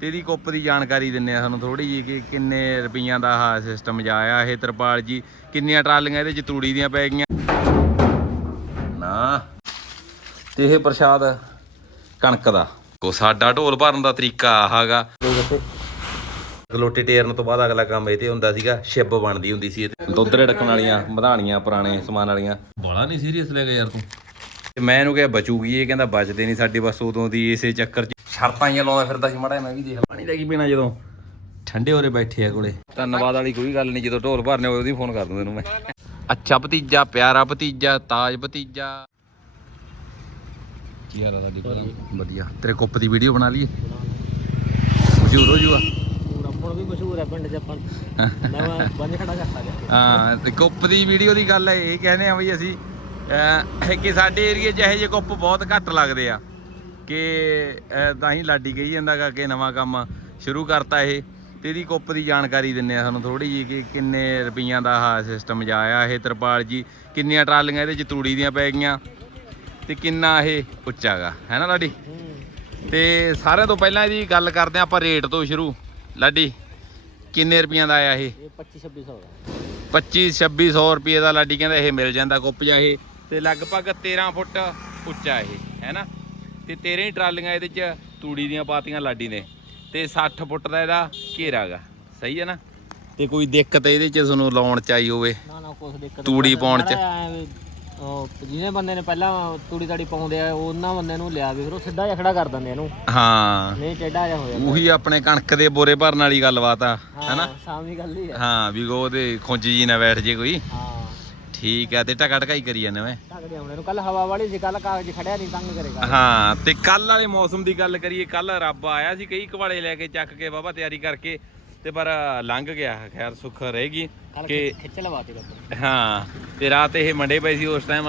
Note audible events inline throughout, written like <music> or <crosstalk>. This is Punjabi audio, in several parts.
ਤੇ ਇਹਦੀ ਕੁੱਪ ਦੀ ਜਾਣਕਾਰੀ ਦਿੰਨੇ ਆ ਤੁਹਾਨੂੰ ਥੋੜੀ ਜੀ ਕਿ ਕਿੰਨੇ ਰੁਪਈਆਂ ਦਾ ਆਹ ਸਿਸਟਮ ਜਾਇਆ ਇਹ ਤਰਪਾਲ ਜੀ ਕਿੰਨੀਆਂ ਟਰਾਲੀਆਂ ਇਹਦੇ ਚ ਤੂੜੀ ਦੀਆਂ ਪੈ ਗਈਆਂ। ਨਾ। ਤੇ ਇਹ ਪ੍ਰਸ਼ਾਦ ਕਣਕ ਦਾ। ਕੋ ਸਾਡਾ ਢੋਲ ਭਰਨ ਦਾ ਤਰੀਕਾ ਆਹਾਗਾ। ਗਲੋਟੇ ਟੇਰਨ ਤੋਂ ਬਾਅਦ ਅਗਲਾ ਕੰਮ ਇਹ ਤੇ ਹੁੰਦਾ ਸੀਗਾ ਸ਼ਿਪ ਬਣਦੀ ਹੁੰਦੀ ਸੀ ਦੁੱਧ ਰੜਕਣ ਵਾਲੀਆਂ ਮਧਾਣੀਆਂ ਪੁਰਾਣੇ ਸਮਾਨ ਵਾਲੀਆਂ। ਬੜਾ ਨਹੀਂ ਸੀਰੀਅਸ ਲੈ ਗਿਆ ਯਾਰ ਤੂੰ। ਤੇ ਮੈਂ ਇਹਨੂੰ ਕਿਹਾ ਬਚੂਗੀ ਇਹ ਕਹਿੰਦਾ ਬਚਦੇ ਨਹੀਂ ਸਾਡੀ ਬਸ ਉਦੋਂ ਦੀ ਇਸੇ ਚੱਕਰ 'ਚ। ਸ਼ਰਤਾਂ ਹੀ ਲਾਉਂਦਾ ਫਿਰਦਾ ਸੀ ਮੜਾ ਮੈਂ ਵੀ ਦੇਖ ਲਾ। ਪਾਣੀ ਦਾ ਕੀ ਪੀਣਾ ਜਦੋਂ। ਠੰਡੇ ਹੋਰੇ ਬੈਠੇ ਆ ਕੋਲੇ। ਧੰਨਵਾਦ ਵਾਲੀ ਕੋਈ ਗੱਲ ਨਹੀਂ ਜਦੋਂ ਢੋਲ ਭਰਨੇ ਹੋਏ ਉਹਦੀ ਫੋਨ ਕਰ ਦੂੰ ਤੈਨੂੰ ਮੈਂ। ਅੱਛਾ ਭਤੀਜਾ ਪਿਆਰਾ ਭਤੀਜਾ ਤਾਜ ਭਤੀਜਾ। ਕੀ ਹਾਲ ਆ ਤੁਹਾਡੀ ਵਧੀਆ। ਤੇਰੇ ਕੁੱਪ ਦੀ ਵੀਡੀਓ ਬਣਾ ਲਈਏ? ਮਸ਼ਹੂਰ ਹੋ ਜੂਆ ਪੂਰਾ ਹੁਣ ਵੀ ਮਸ਼ਹੂਰ ਹੈ ਪਿੰਡ ਚ ਆਪਾਂ। ਨਵਾਂ ਬੰਜ ਖੜਾ ਕਰਤਾ ਗਿਆ। ਹਾਂ ਤੇ ਕੁੱਪ ਦੀ ਵੀਡੀਓ ਦੀ ਗੱਲ ਹੈ ਇਹ ਕਹਿੰਦੇ ਆ ਵੀ ਅਸੀਂ ਕਿ ਸਾਡੇ ਏਰੀਏ 'ਚ ਇਹੋ ਜਿਹੇ ਕੁੱਪ ਬਹੁਤ ਘੱਟ ਲੱਗਦੇ ਆ। ਕਿ ਤਾਂ ਹੀ ਲਾਡੀ ਕਹੀ ਜਾਂਦਾਗਾ ਕਿ ਨਵਾਂ ਕੰਮ ਸ਼ੁਰੂ ਕਰਤਾ ਇਹ। ਤੇ ਇਹਦੀ ਕੁੱਪ ਦੀ ਜਾਣਕਾਰੀ ਦਿੰਨੇ ਆ ਤੁਹਾਨੂੰ ਥੋੜੀ ਜੀ ਕਿ ਕਿੰਨੇ ਰੁਪਈਆਂ ਦਾ ਆਹ ਸਿਸਟਮ ਜਾਇਆ ਇਹ ਤਰਪਾਲ ਜੀ। ਕਿੰਨੀਆਂ ਟਰਾਲੀਆਂ ਇਹਦੇ 'ਚ ਤੂੜੀ ਦੀਆਂ ਪੈ ਗਈਆਂ। ਤੇ ਕਿੰਨਾ ਇਹ ਉੱਚਾਗਾ ਹੈ ਨਾ ਲਾਡੀ? ਤੇ ਸਾਰਿਆਂ ਤੋਂ ਪਹਿਲਾਂ ਇਹਦੀ ਗੱਲ ਕਰਦੇ ਆ ਆਪਾਂ ਰੇਟ ਤੋਂ ਸ਼ੁਰੂ। ਲਾਡੀ ਕਿੰਨੇ ਰੁਪਈਆਂ ਦਾ ਆਇਆ ਇਹ? ਇਹ 25 2600 ਦਾ। 25 2600 ਰੁਪਏ ਦਾ ਲਾਡੀ ਕਹਿੰਦਾ ਇਹ ਮਿਲ ਜਾਂਦਾ ਕੁੱਪ ਜਾ ਇਹ। ਤੇ ਲਗਭਗ 13 ਫੁੱਟ ਉੱਚਾ ਇਹ। ਹੈ ਨਾ? ਤੇ 13 ਹੀ ਟਰਾਲੀਆਂ ਇਹਦੇ ਚ ਤੂੜੀ ਦੀਆਂ ਪਾਤੀਆਂ ਲਾਡੀ ਨੇ ਤੇ 60 ਫੁੱਟ ਦਾ ਇਹਦਾ ਘੇਰਾ ਗਾ। ਸਹੀ ਹੈ ਨਾ? ਤੇ ਕੋਈ ਦਿੱਕਤ ਇਹਦੇ ਚ ਤੁਹਾਨੂੰ ਲਾਉਣ ਚ ਆਈ ਹੋਵੇ? ਨਾ ਨਾ ਕੁਛ ਦਿੱਕਤ ਤੂੜੀ ਪਾਉਣ ਚ। ਜਿਹਨੇ ਬੰਦੇ ਨੇ ਪਹਿਲਾਂ ਤੂੜੀ ਤਾੜੀ ਪਾਉਂਦੇ ਆ ਉਹਨਾਂ ਬੰਦੇ ਨੂੰ ਲਿਆ ਵੀ ਫਿਰ ਉਹ ਸਿੱਧਾ ਜਿਹਾ ਖੜਾ ਕਰ ਦਿੰਦੇ ਇਹਨੂੰ। ਹਾਂ। ਨਹੀਂ ਟੇਢਾ ਜਿਹਾ ਹੋ ਜਾਂਦਾ। ਉਹੀ ਆਪਣੇ ਕਣਕ ਦੇ ਬੋਰੇ ਭਰਨ ਵਾਲੀ ਗੱਲਬਾਤ ਆ ਹੈਨਾ ਸਾਮੀ ਗੱਲ ਹੀ ਹੈ ਹਾਂ ਵੀ ਉਹਦੇ ਖੁੰਝ ਜੀ ਨਾ ਬੈਠ ਜੇ ਕੋਈ। ਹਾਂ। ਠੀਕ ਹੈ ਤੇ ਟਕਾ ਟਕਾਈ ਕਰੀ ਜਾਂਦੇ ਮੈਂ ਢੱਕਦੇ ਆਉਣੇ ਨੂੰ। ਕੱਲ ਹਵਾ ਵਾਲੀ ਸੀ ਕੱਲ ਕਾਗਜ਼ ਖੜਿਆ ਨਹੀਂ ਤੰਗ ਕਰੇਗਾ ਹਾਂ ਤੇ ਕੱਲ ਵਾਲੇ ਮੌਸਮ ਦੀ ਗੱਲ ਕਰੀਏ ਕੱਲ ਰੱਬ ਆਇਆ ਸੀ ਕਈ ਕਵਾੜੇ ਲੈ ਕੇ ਚੱਕ ਕੇ ਬਾਬਾ ਤਿਆਰੀ ਕਰਕੇ ਤੇ ਪਰ ਲੰਘ ਗਿਆ। ਖੈਰ ਸੁੱਖ ਰਹੇਗੀ ਕਿ ਖਿੱਚ ਲਵਾਤੀ ਕੱਪੜੇ ਹਾਂ ਤੇ ਰਾਤ ਇਹ ਮੰਡੇ ਪਈ ਸੀ ਉਸ ਟਾਈਮ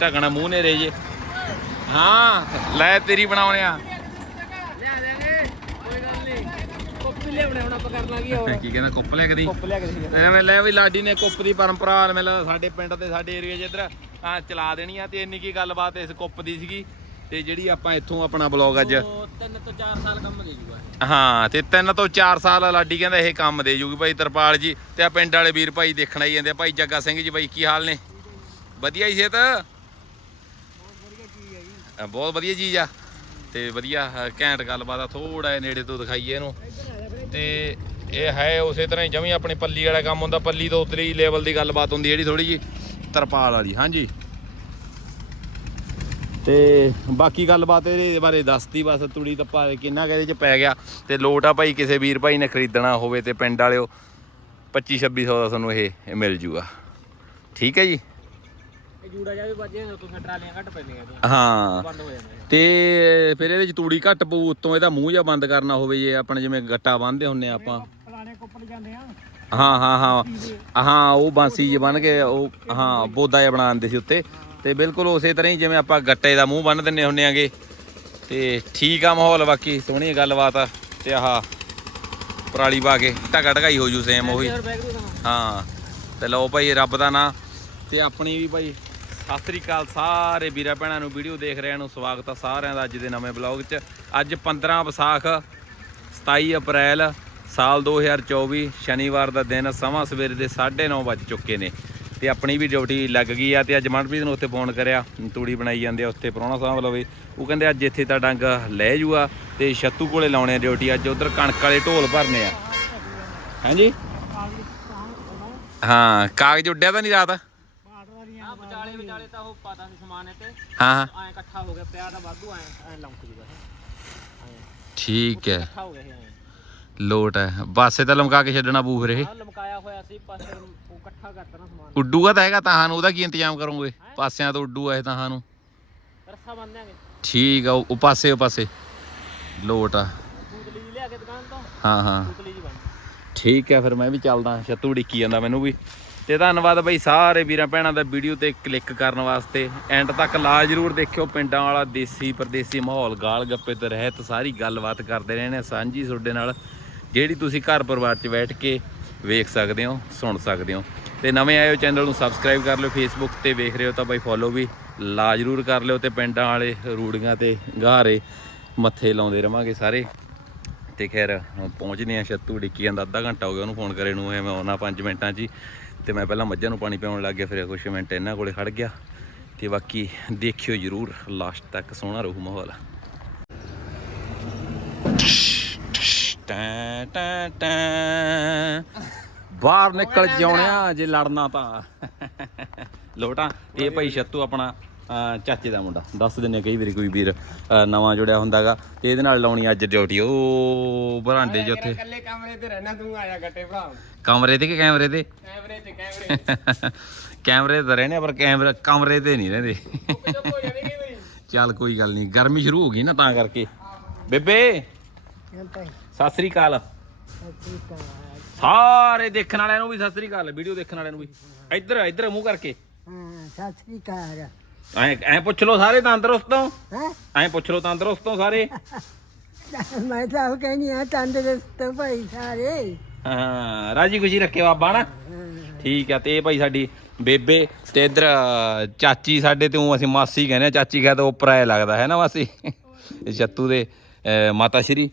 ਢਕਣਾ ਮੂੰਹ ਨੇ ਜੇ। ਹਾਂ ਲੈ ਤੇਰੀ ਬਣਾਉਣੇ ਆ ਲਿਆ ਦੇਗੇ ਕੋਈ ਗੱਲ ਨਹੀਂ ਕੁੱਪ ਲਿਆਉਣੇ ਹੁਣ ਆਪਾਂ ਕਰ ਲਾਂਗੇ ਹੋਰ। ਕੀ ਕਹਿੰਦਾ ਕੁੱਪ ਲੈ ਕਦੀ? ਕੁੱਪ ਲਿਆ ਕੇ ਦੇ ਐਵੇਂ ਲੈ ਵੀ ਲਾਡੀ ਨੇ ਕੁੱਪ ਦੀ ਪਰੰਪਰਾ ਮਿਲ ਸਾਡੇ ਪਿੰਡ ਤੇ ਸਾਡੇ ਏਰੀਆ 'ਚ ਇੱਧਰ ਆ ਚਲਾ ਦੇਣੀ ਆ ਤੇ ਇੰਨੀ ਕੀ ਗੱਲਬਾਤ ਇਸ ਕੁੱਪ ਦੀ ਸੀਗੀ। ਤੇ ਜਿਹੜੀ ਆਪਾਂ ਇੱਥੋਂ ਆਪਣਾ ਬਲੌਗ ਅੱਜ ਉਹ ਤਿੰਨ ਤੋਂ 4 ਸਾਲ ਕੰਮ ਦੇ ਜੂਗਾ। ਹਾਂ ਤੇ ਤਿੰਨ ਤੋਂ 4 ਸਾਲ ਲਾਡੀ ਕਹਿੰਦਾ ਇਹ ਕੰਮ ਦੇ ਜੂਗੀ ਭਾਈ ਤਰਪਾਲ ਜੀ ਤੇ ਆ ਪਿੰਡ ਵਾਲੇ ਵੀਰ ਭਾਈ ਦੇਖਣਾ ਹੀ ਜਾਂਦੇ ਆ ਭਾਈ ਜੱਗਾ ਸਿੰਘ ਜੀ ਬਾਈ ਕੀ ਹਾਲ ਨੇ? ਵਧੀਆ ਹੀ ਸਿਹਤ? ਅ, ਬਹੁਤ ਵਧੀਆ ਚੀਜ਼ ਆ। ਤੇ ਵਧੀਆ ਘੈਂਟ ਗੱਲਬਾਤ ਆ ਥੋੜਾ ਜਿਹਾ ਨੇੜੇ ਤੋਂ ਦਿਖਾਈਏ ਇਹਨੂੰ। ਤੇ ਇਹ ਹੈ ਉਸੇ ਤਰ੍ਹਾਂ ਹੀ ਜਮੀ ਆਪਣੇ ਪੱਲੀ ਵਾਲਾ ਕੰਮ ਹੁੰਦਾ, ਪੱਲੀ ਤੋਂ ਉਤਲੀ ਲੈਵਲ ਦੀ ਗੱਲਬਾਤ ਹੁੰਦੀ ਜਿਹੜੀ ਥੋੜੀ ਜੀ ਤਰਪਾਲ ਵਾਲੀ, ਹਾਂਜੀ। ਤੇ ਬਾਕੀ ਗੱਲਬਾਤ ਇਹਦੇ ਬਾਰੇ ਦੱਸਤੀ, ਬਸ ਤੁੜੀ ਤੱਪਾ ਕਿੰਨਾ ਕੁ ਇਹਦੇ ਚ ਪੈ ਗਿਆ ਤੇ ਲੋਟ ਆ ਭਾਈ, ਕਿਸੇ ਵੀਰ ਭਾਈ ਨੇ ਖਰੀਦਣਾ ਹੋਵੇ ਤੇ ਪਿੰਡ ਵਾਲਿਓ 25 2600 ਦਾ ਤੁਹਾਨੂੰ ਇਹ ਮਿਲ ਜੂਗਾ। ਠੀਕ ਹੈ ਜੀ? ਇਹ ਜੂੜਾ ਜਾ ਵੀ ਵੱਜੇ ਤੋਂ ਟਰਾਲੀਆਂ ਘੱਟ ਪੈਂਦੀਆਂ ਇਹਦੀਆਂ। ਹਾਂ। ਬੰਦ ਹੋ ਜਾਂਦੇ ਤੇ ਫਿਰ ਇਹਦੇ ਚ ਤੂੜੀ ਘੱਟ ਪਊ ਉੱਤੋਂ ਇਹਦਾ ਮੂੰਹ ਜਾਂ ਬੰਦ ਕਰਨਾ ਹੋਵੇ ਜੇ ਆਪਣੇ ਜਿਵੇਂ ਗੱਟਾ ਬੰਨਦੇ ਹੁੰਨੇ ਆਪਾਂ। ਪੁਰਾਣੇ ਕੁੱਪੜ ਜਾਂਦੇ ਆ। ਹਾਂ ਹਾਂ ਹਾਂ। ਹਾਂ ਉਹ ਬਾਂਸੀ ਜੇ ਬਣ ਕੇ ਉਹ ਹਾਂ ਬੋਦਾ ਜਿਹਾ ਬਣਾ ਦਿੰਦੇ ਸੀ ਉੱਤੇ। ਤੇ ਬਿਲਕੁਲ ਉਸੇ ਤਰ੍ਹਾਂ ਹੀ ਜਿਵੇਂ ਆਪਾਂ ਗੱਟੇ ਦਾ ਮੂੰਹ ਬੰਨ ਦਿੰਨੇ ਹੁੰਨੇ ਆਗੇ। ਤੇ ਠੀਕ ਆ ਮਾਹੌਲ ਬਾਕੀ ਸੋਹਣੀ ਗੱਲਬਾਤ ਆ। ਤੇ ਆਹ ਪਰਾਲੀ ਪਾ ਕੇ ਢਕਾ ਢਕਾਈ ਹੋ ਜੂ ਸੇਮ ਉਹੀ। ਹਾਂ। ਤੇ ਲਓ ਭਾਈ ਰੱਬ ਦਾ ਨਾਂ। ਤੇ ਆਪਣੀ ਵੀ ਭਾਈ ਸਤਿ ਸ੍ਰੀ ਅਕਾਲ ਸਾਰੇ ਵੀਰਾਂ ਭੈਣਾਂ ਨੂੰ ਵੀਡੀਓ ਦੇਖ ਰਿਆਂ ਨੂੰ ਸਵਾਗਤ ਆ ਸਾਰਿਆਂ ਦਾ ਅੱਜ ਦੇ ਨਵੇਂ ਬਲੌਗ 'ਚ। ਅੱਜ 15 ਵਿਸਾਖ 27 ਅਪ੍ਰੈਲ ਸਾਲ 2024 ਸ਼ਨੀਵਾਰ ਦਾ ਦਿਨ ਸਮਾਂ ਸਵੇਰੇ ਦੇ 9:30 ਵੱਜ ਚੁੱਕੇ ਨੇ। ਤੇ ਆਪਣੀ ਵੀ ਡਿਊਟੀ ਲੱਗ ਗਈ ਆ ਤੇ ਅੱਜ ਮਨਪ੍ਰੀਤ ਨੂੰ ਉੱਥੇ ਫੋਨ ਕਰਿਆ ਤੂੜੀ ਬਣਾਈ ਜਾਂਦੇ ਆ ਉੱਥੇ ਪ੍ਰਾਹੁਣਾ ਸਾਹਿਬ ਲਵੇ ਉਹ ਕਹਿੰਦੇ ਅੱਜ ਇੱਥੇ ਤਾਂ ਡੰਗ ਲੈ ਜੂਆ ਤੇ ਛੱਤੂ ਕੋਲੇ ਲਾਉਣੇ ਆ ਡਿਊਟੀ ਅੱਜ ਉਧਰ ਕਣਕ ਵਾਲੇ ਢੋਲ ਭਰਨੇ ਆ। ਹਾਂਜੀ? ਹਾਂ ਕਾਗਜ਼ ਉੱਡਿਆ ਤਾਂ ਨਹੀਂ ਰਾਤ? ਤਾਂ ਉਹ ਪਤਾ ਨਹੀਂ ਸਮਾਨ ਇੱਥੇ। ਹਾਂ ਹਾਂ। ਐ ਇਕੱਠਾ ਹੋ ਗਿਆ ਪਿਆ ਤਾਂ ਵਾਧੂ ਐ ਐ ਲੰਕ ਜੂਗਾ ਐ। ਠੀਕ ਹੈ। ਇਕੱਠਾ ਹੋ ਗਿਆ ਐ। ਲੋਟ ਹੈ। ਬਾਸੇ ਤਾਂ ਲਮਕਾ ਕੇ ਛੱਡਣਾ ਪੂ ਫਿਰ ਇਹ। ਲਮਕਾਇਆ ਹੋਇਆ ਸੀ ਪਾਸੇ ਉਹ ਇਕੱਠਾ ਕਰਤਾ ਨਾ ਸਮਾਨ। ਉੱਡੂਗਾ ਤਾਂ ਹੈਗਾ ਤਾਂ ਨੂੰ ਉਹਦਾ ਕੀ ਇੰਤਜ਼ਾਮ ਕਰੋਗੇ? ਪਾਸਿਆਂ ਤੋਂ ਉੱਡੂਗਾ ਇਹ ਤਾਂ ਨੂੰ ਰੱਸਾ ਬੰਨ ਦਿਆਂਗੇ। ਠੀਕ ਆ ਉਹ ਉਹ ਪਾਸੇ ਉਹ ਪਾਸੇ। ਲੋਟ ਆ। ਸੂਤਲੀ ਜੀ ਲਿਆ ਕੇ ਦੁਕਾਨ ਤੋਂ। ਹਾਂ ਹਾਂ। ਸੂਤਲੀ ਜੀ ਬਣ। ਠੀਕ ਹੈ ਫਿਰ ਮੈਂ ਵੀ ਚੱਲਦਾ। ਛੱਤੂ ਡਿੱਕੀ ਜਾਂਦਾ ਮੈਨੂੰ ਵੀ। ਤੇ ਧੰਨਵਾਦ ਬਈ ਸਾਰੇ ਵੀਰਾਂ ਭੈਣਾਂ ਦਾ ਵੀਡੀਓ ਤੇ ਕਲਿੱਕ ਕਰਨ ਵਾਸਤੇ। ਐਂਡ ਤੱਕ ਲਾ ਜਰੂਰ ਦੇਖਿਓ ਪਿੰਡਾਂ ਵਾਲਾ ਦੇਸੀ ਪਰਦੇਸੀ ਮਾਹੌਲ, ਗਾਲ ਗੱਪੇ ਤੇ ਰਹਿਤ ਸਾਰੀ ਗੱਲਬਾਤ ਕਰਦੇ ਰਹਿੰਦੇ ਆ ਸਾਂਝੀ ਤੁਹਾਡੇ ਨਾਲ। ਜਿਹੜੀ ਤੁਸੀਂ ਘਰ ਪਰਿਵਾਰ 'ਚ ਬੈਠ ਕੇ ਵੇਖ ਸਕਦੇ ਹੋ, ਸੁਣ ਸਕਦੇ ਹੋ। ਤੇ ਨਵੇਂ ਆਏ ਹੋ ਚੈਨਲ ਨੂੰ ਸਬਸਕ੍ਰਾਈਬ ਕਰ ਲਿਓ ਫੇਸਬੁੱਕ ਤੇ ਵੇਖ ਰਹੇ ਹੋ ਤਾਂ ਬਾਈ ਫੋਲੋ ਵੀ ਲਾ ਜਰੂਰ ਕਰ ਲਿਓ ਤੇ ਪਿੰਡਾਂ ਵਾਲੇ ਰੂੜੀਆਂ ਤੇ ਗਾਰੇ ਮੱਥੇ ਲਾਉਂਦੇ ਰਵਾਂਗੇ ਸਾਰੇ। ਤੇ ਖੈਰ, ਹੁਣ ਪਹੁੰਚਦੇ ਆ ਛੱਤੂ ਡਿੱਕੀ ਜਾਂਦਾ, ਅੱਧਾ ਘੰਟਾ ਹੋ ਗਿਆ ਉਹਨੂੰ ਫੋਨ ਕਰੇ ਨੂੰ, ਐਵੇਂ ਮੈਂ ਆਉਣਾ 5 ਮਿੰਟਾਂ 'ਚ ਹੀ। ਤੇ ਮੈਂ ਪਹਿਲਾਂ ਮੱਝਾਂ ਨੂੰ ਪਾਣੀ ਪਿਆਉਣ ਲੱਗ ਗਿਆ, ਫਿਰ ਕੁਛ ਮਿੰਟ ਇਹਨਾਂ ਕੋਲੇ ਖੜ ਗਿਆ ਤੇ ਬਾਕੀ ਦੇਖਿਓ ਜਰੂਰ ਲਾਸਟ ਤੱਕ ਸੋਹਣਾ ਰਹੂ ਮਾਹੌਲ। ਟੈਂ ਟੈਂ ਟੈਂ ਬਾਹਰ ਨਿਕਲ ਜਾਉਣਿਆ ਜੇ ਲੜਨਾ ਤਾਂ। ਲੋਟਾ, ਇਹ ਭਾਈ ਛੱਤੂ ਆਪਣਾ ਚਾਚੇ ਦਾ ਮੁੰਡਾ। ਦੱਸ ਦਿੰਨੇ ਕਈ ਵਾਰੀ ਕੋਈ ਵੀਰ ਨਵਾਂ ਜੁੜਿਆ ਹੁੰਦਾਗਾ ਤੇ ਇਹਦੇ ਨਾਲ ਲਾਉਣੀ ਅੱਜ ਡਿਊਟੀ ਉਹ ਬਰਾਂਡੇ 'ਚ ਉੱਥੇ ਇਕੱਲੇ ਕਮਰੇ ਤੇ ਰਹਿਣਾ ਤੂੰ ਆਇਆ ਗੱਟੇ ਭਰਾ। ਕਮਰੇ ਤੇ ਕਿ ਕੈਮਰੇ ਤੇ? ਕੈਮਰੇ ਤੇ ਕੈਮਰੇ <laughs> ਕੈਮਰੇ ਤੇ ਰਹਿੰਦੇ ਆ, ਪਰ ਕੈਮਰਾ ਕਮਰੇ ਤੇ ਨਹੀਂ ਰਹਿੰਦੇ। ਚੱਲ ਕੋਈ ਗੱਲ ਨਹੀਂ ਗਰਮੀ ਸ਼ੁਰੂ ਹੋ ਗਈ ਨਾ ਤਾਂ ਕਰਕੇ। ਬੇਬੇ ਸਤਿ ਸ੍ਰੀ ਅਕਾਲ। ਸਾਰੇ ਦੇਖਣ ਵਾਲਿਆਂ ਨੂੰ ਵੀ ਸਤਿ ਸ੍ਰੀ ਅਕਾਲ ਵੀਡੀਓ ਦੇਖਣ ਵਾਲਿਆਂ ਨੂੰ ਵੀ। ਇੱਧਰ ਇੱਧਰ ਮੂੰਹ ਕਰਕੇ। ਹਾਂ ਸਤਿ ਸ੍ਰੀ ਅਕਾਲ। ਐ ਐ ਪੁੱਛ ਲਓ ਸਾਰੇ ਤੰਦਰੁਸਤੋਂ ਹੈ? ਐ ਪੁੱਛ ਲਓ ਤੰਦਰੁਸਤੋਂ ਸਾਰੇ? <laughs> ਮੈਂ ਤਾਂ ਉਹ ਕਹਿੰਦੀ ਆ ਤੰਦਰੁਸਤ ਭਾਈ ਸਾਰੇ। ਹਾਂ ਰਾਜੀ ਖੁਸ਼ੀ ਰੱਖਿਓ ਬਾਬਾ ਨਾ ਠੀਕ ਆ ਤੇ ਇਹ ਭਾਈ ਸਾਡੀ ਬੇਬੇ ਤੇ ਇੱਧਰ ਚਾਚੀ ਸਾਡੇ ਤੇ ਊਂ ਅਸੀਂ ਮਾਸੀ ਕਹਿੰਦੇ ਆ ਚਾਚੀ ਕਹੇ ਤਾਂ ਉੱਪਰ ਆਏ ਲੱਗਦਾ ਹੈ ਨਾ ਮਾਸੀ? ਇਹ ਜੱਤੂ ਦੇ ਮਾਤਾ ਸ਼੍ਰੀ।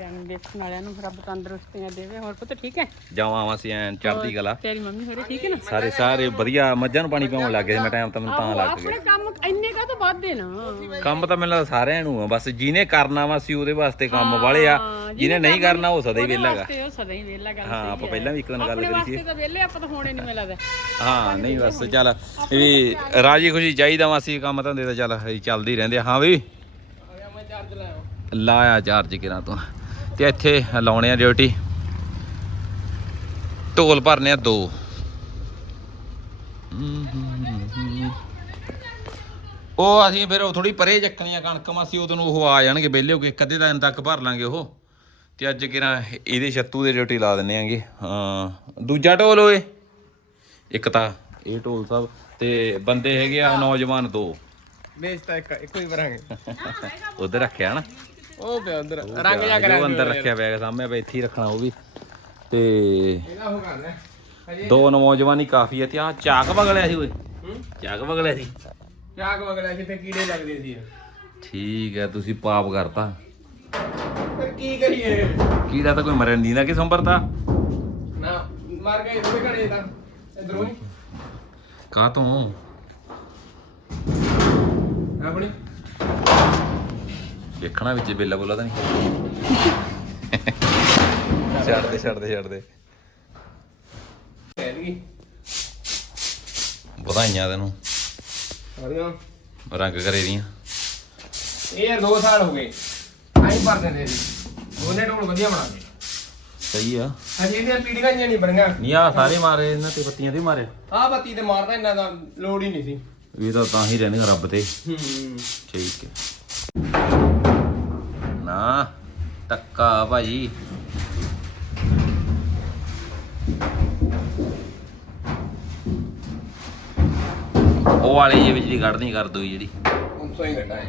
ਸਾਰਿਆਂ ਨੂੰ ਦੇਖਣ ਵਾਲਿਆਂ ਨੂੰ ਰੱਬ ਤੰਦਰੁਸਤੀਆਂ ਦੇਵੇ। ਹੋਰ ਪੁੱਤ ਠੀਕ ਹੈ? ਜਾਵਾਂ ਮਾਸੀ ਐਨ ਚੜਦੀ ਗਲਾ ਤੇਰੀ ਮੰਮੀ ਹੋਰੇ ਠੀਕ ਹੈ ਨਾ? ਸਾਰੇ ਸਾਰੇ ਵਧੀਆ ਮੱਝਾਂ ਨੂੰ ਪਾਣੀ ਪਿਆਉਣ ਲੱਗ ਗਏ ਸੀ, ਮੈਂ ਟਾਈਮ ਤਾਂ ਮੈਨੂੰ ਤਾਂ ਲੱਗ ਗਿਆ। ਆਪਣੇ ਕੰਮ ਇੰਨੇ ਕਾ ਤਾਂ ਵੱਧਦੇ ਨਾ ਕੰਮ ਤਾਂ ਮੈਨੂੰ ਲੱਗਦਾ ਸਾਰਿਆਂ ਨੂੰ ਆ ਬਸ ਜਿਹਨੇ ਕਰਨਾ ਵਾ ਸੀ ਉਹਦੇ ਵਾਸਤੇ ਕੰਮ ਵਾਲੇ ਆ। ਜਿਹਨੇ ਨਹੀਂ ਕਰਨਾ ਉਹ ਸਦਾ ਹੀ ਵਿਹਲਾਗਾ ਤੇ ਉਹ ਸਦਾ ਹੀ ਵਿਹਲਾ ਗੱਲ ਹਾਂ ਆਪਾਂ ਪਹਿਲਾਂ ਵੀ ਇੱਕ ਦਿਨ ਗੱਲ ਕਰੀ ਸੀ ਵਾਸਤੇ ਤਾਂ ਵਿਹਲੇ ਆਪਾਂ ਤਾਂ ਹੋਣੇ ਨਹੀਂ ਮਿਲਦਾ ਹਾਂ ਨਹੀਂ ਬਸ ਚੱਲ ਵੀ ਰਾਜੀ ਖੁਸ਼ੀ ਚਾਹੀਦਾ ਵਾ ਸੀ ਕੰਮ ਧੰਦੇ ਤਾਂ ਚੱਲ ਚੱਲਦੇ ਹੀ ਰਹਿੰਦੇ ਆ। ਹਾਂ ਵੀ? ਲਾਇਆ ਚਾਰਜ ਕਿਰਾਂ ਤੋਂ? ਤੇ ਇੱਥੇ ਲਾਉਣੇ ਆ ਡਿਊਟੀ। ਢੋਲ ਭਰਨੇ ਆ ਦੋ। ਉਹ ਅਸੀਂ ਫਿਰ ਉਹ ਥੋੜੀ ਪਰੇ ਚੱਕਣੀ ਆ ਕਣਕ ਮਾਸੀ ਉਦੋਂ ਉਹ ਆ ਜਾਣਗੇ ਵਿਹਲੇ ਹੋ ਕੇ ਇੱਕ ਅੱਧੇ ਦਿਨ ਤੱਕ ਭਰ ਲਾਂਗੇ ਉਹ। ਤੇ ਅੱਜ ਕਿਰਾਂ ਇਹਦੇ ਛੱਤੂ ਦੇ ਡਿਊਟੀ ਲਾ ਦਿੰਨੇ ਆਂਗੇ। ਹਾਂ ਦੂਜਾ ਢੋਲ ਓਏ। ਇੱਕ ਤਾਂ ਇਹ ਢੋਲ ਸਾਹਿਬ ਤੇ ਬੰਦੇ ਹੈਗੇ ਆ ਨੌਜਵਾਨ ਦੋ। ਵੇਚ ਤਾਂ ਇੱਕ ਇੱਕੋ ਹੀ ਭਰਾਂਗੇ। ਉਧਰ ਰੱਖਿਆ ਨਾ। ਉਹ ਪਿਆ ਅੰਦਰ ਰੰਗ ਜਾ ਜੋ ਅੰਦਰ ਰੱਖਿਆ ਪਿਆ ਸਾਹਮਣੇ ਬਈ ਇੱਥੇ ਹੀ ਰੱਖਣਾ ਉਹ ਵੀ। ਤੇ ਇਹਦਾ ਉਹ ਕਰਨਾ ਹਜੇ ਦੋ ਨੌਜਵਾਨ ਹੀ ਕਾਫੀ ਆ ਤੇ ਆ ਚਾਕ ਵਗਲਿਆ ਸੀ ਓਏ। ਚਾਕ ਵਗਲਿਆ ਸੀ। ਚਾਕ ਵਗਲਾ ਕਿਤੇ ਕੀੜੇ ਲੱਗਦੇ ਸੀ ਠੀਕ ਹੈ ਤੁਸੀਂ ਪਾਪ ਕਰਤਾ। ਫਿਰ ਕੀ ਕਰੀਏ? ਕੀੜਾ ਤਾਂ ਕੋਈ ਮਰਨ ਨਹੀਂ ਨਾ ਕਿ ਸੰਭਰਤਾ ਨਾ ਮਰ ਗਏ ਥੋੜੇ ਘੜੇ ਤਾਂ। ਇਧਰੋਂ ਹੀ ਕਾਹ ਤੋਂ? ਆਪਣੀ। ਦੇਖਣਾ ਵਿੱਚ ਬੇਲਾ ਬੋਲਾ ਤਾਂ ਨਹੀਂ। ਛੱਡ ਦੇ ਛੱਡ ਦੇ ਛੱਡ ਦੇ। ਕਹਿ ਗਈ ਵਧਾਈਆਂ ਤੈਨੂੰ। ਵਧੀਆ ਰੰਗ ਕਰੇ ਦੀਆਂ। ਇਹ ਯਾਰ 2 ਸਾਲ ਹੋ ਗਏ। ਆਈ ਭਰ ਦਿੰਦੇ ਸੀ। ਦੋਨੇ ਢੋਲ ਵਧੀਆ ਬਣਾਉਂਦੇ। ਸਹੀ ਆ। ਹਜੇ ਇਹਦੀਆਂ ਪੀੜੀਆਂ ਜਿਹੀਆਂ ਨਹੀਂ ਬਣੀਆਂ। ਨਹੀਂ ਆ ਸਾਰੇ ਮਾਰੇ ਇਹਨਾਂ ਤੇ ਪੱਤੀਆਂ ਤੇ ਮਾਰੇ। ਆਹ ਬੱਤੀ ਤੇ ਮਾਰਦਾ ਇਹਨਾਂ ਦਾ ਲੋੜ ਹੀ ਨਹੀਂ ਸੀ। ਇਹ ਤਾਂ ਤਾਂ ਹੀ ਰਹਿੰਦੇ ਰੱਬ ਤੇ। ਹੂੰ। ਠੀਕ ਹੈ। ਨਾ ਟੱਕਾ ਭਾਜੀ ਉਹ ਵਾਲੀ ਜੇ ਬਿਜਲੀ ਕੱਢਦੀ ਕਰ ਦੋ ਜਿਹੜੀ। ਹੁਣ ਘਟਾ ਹੈ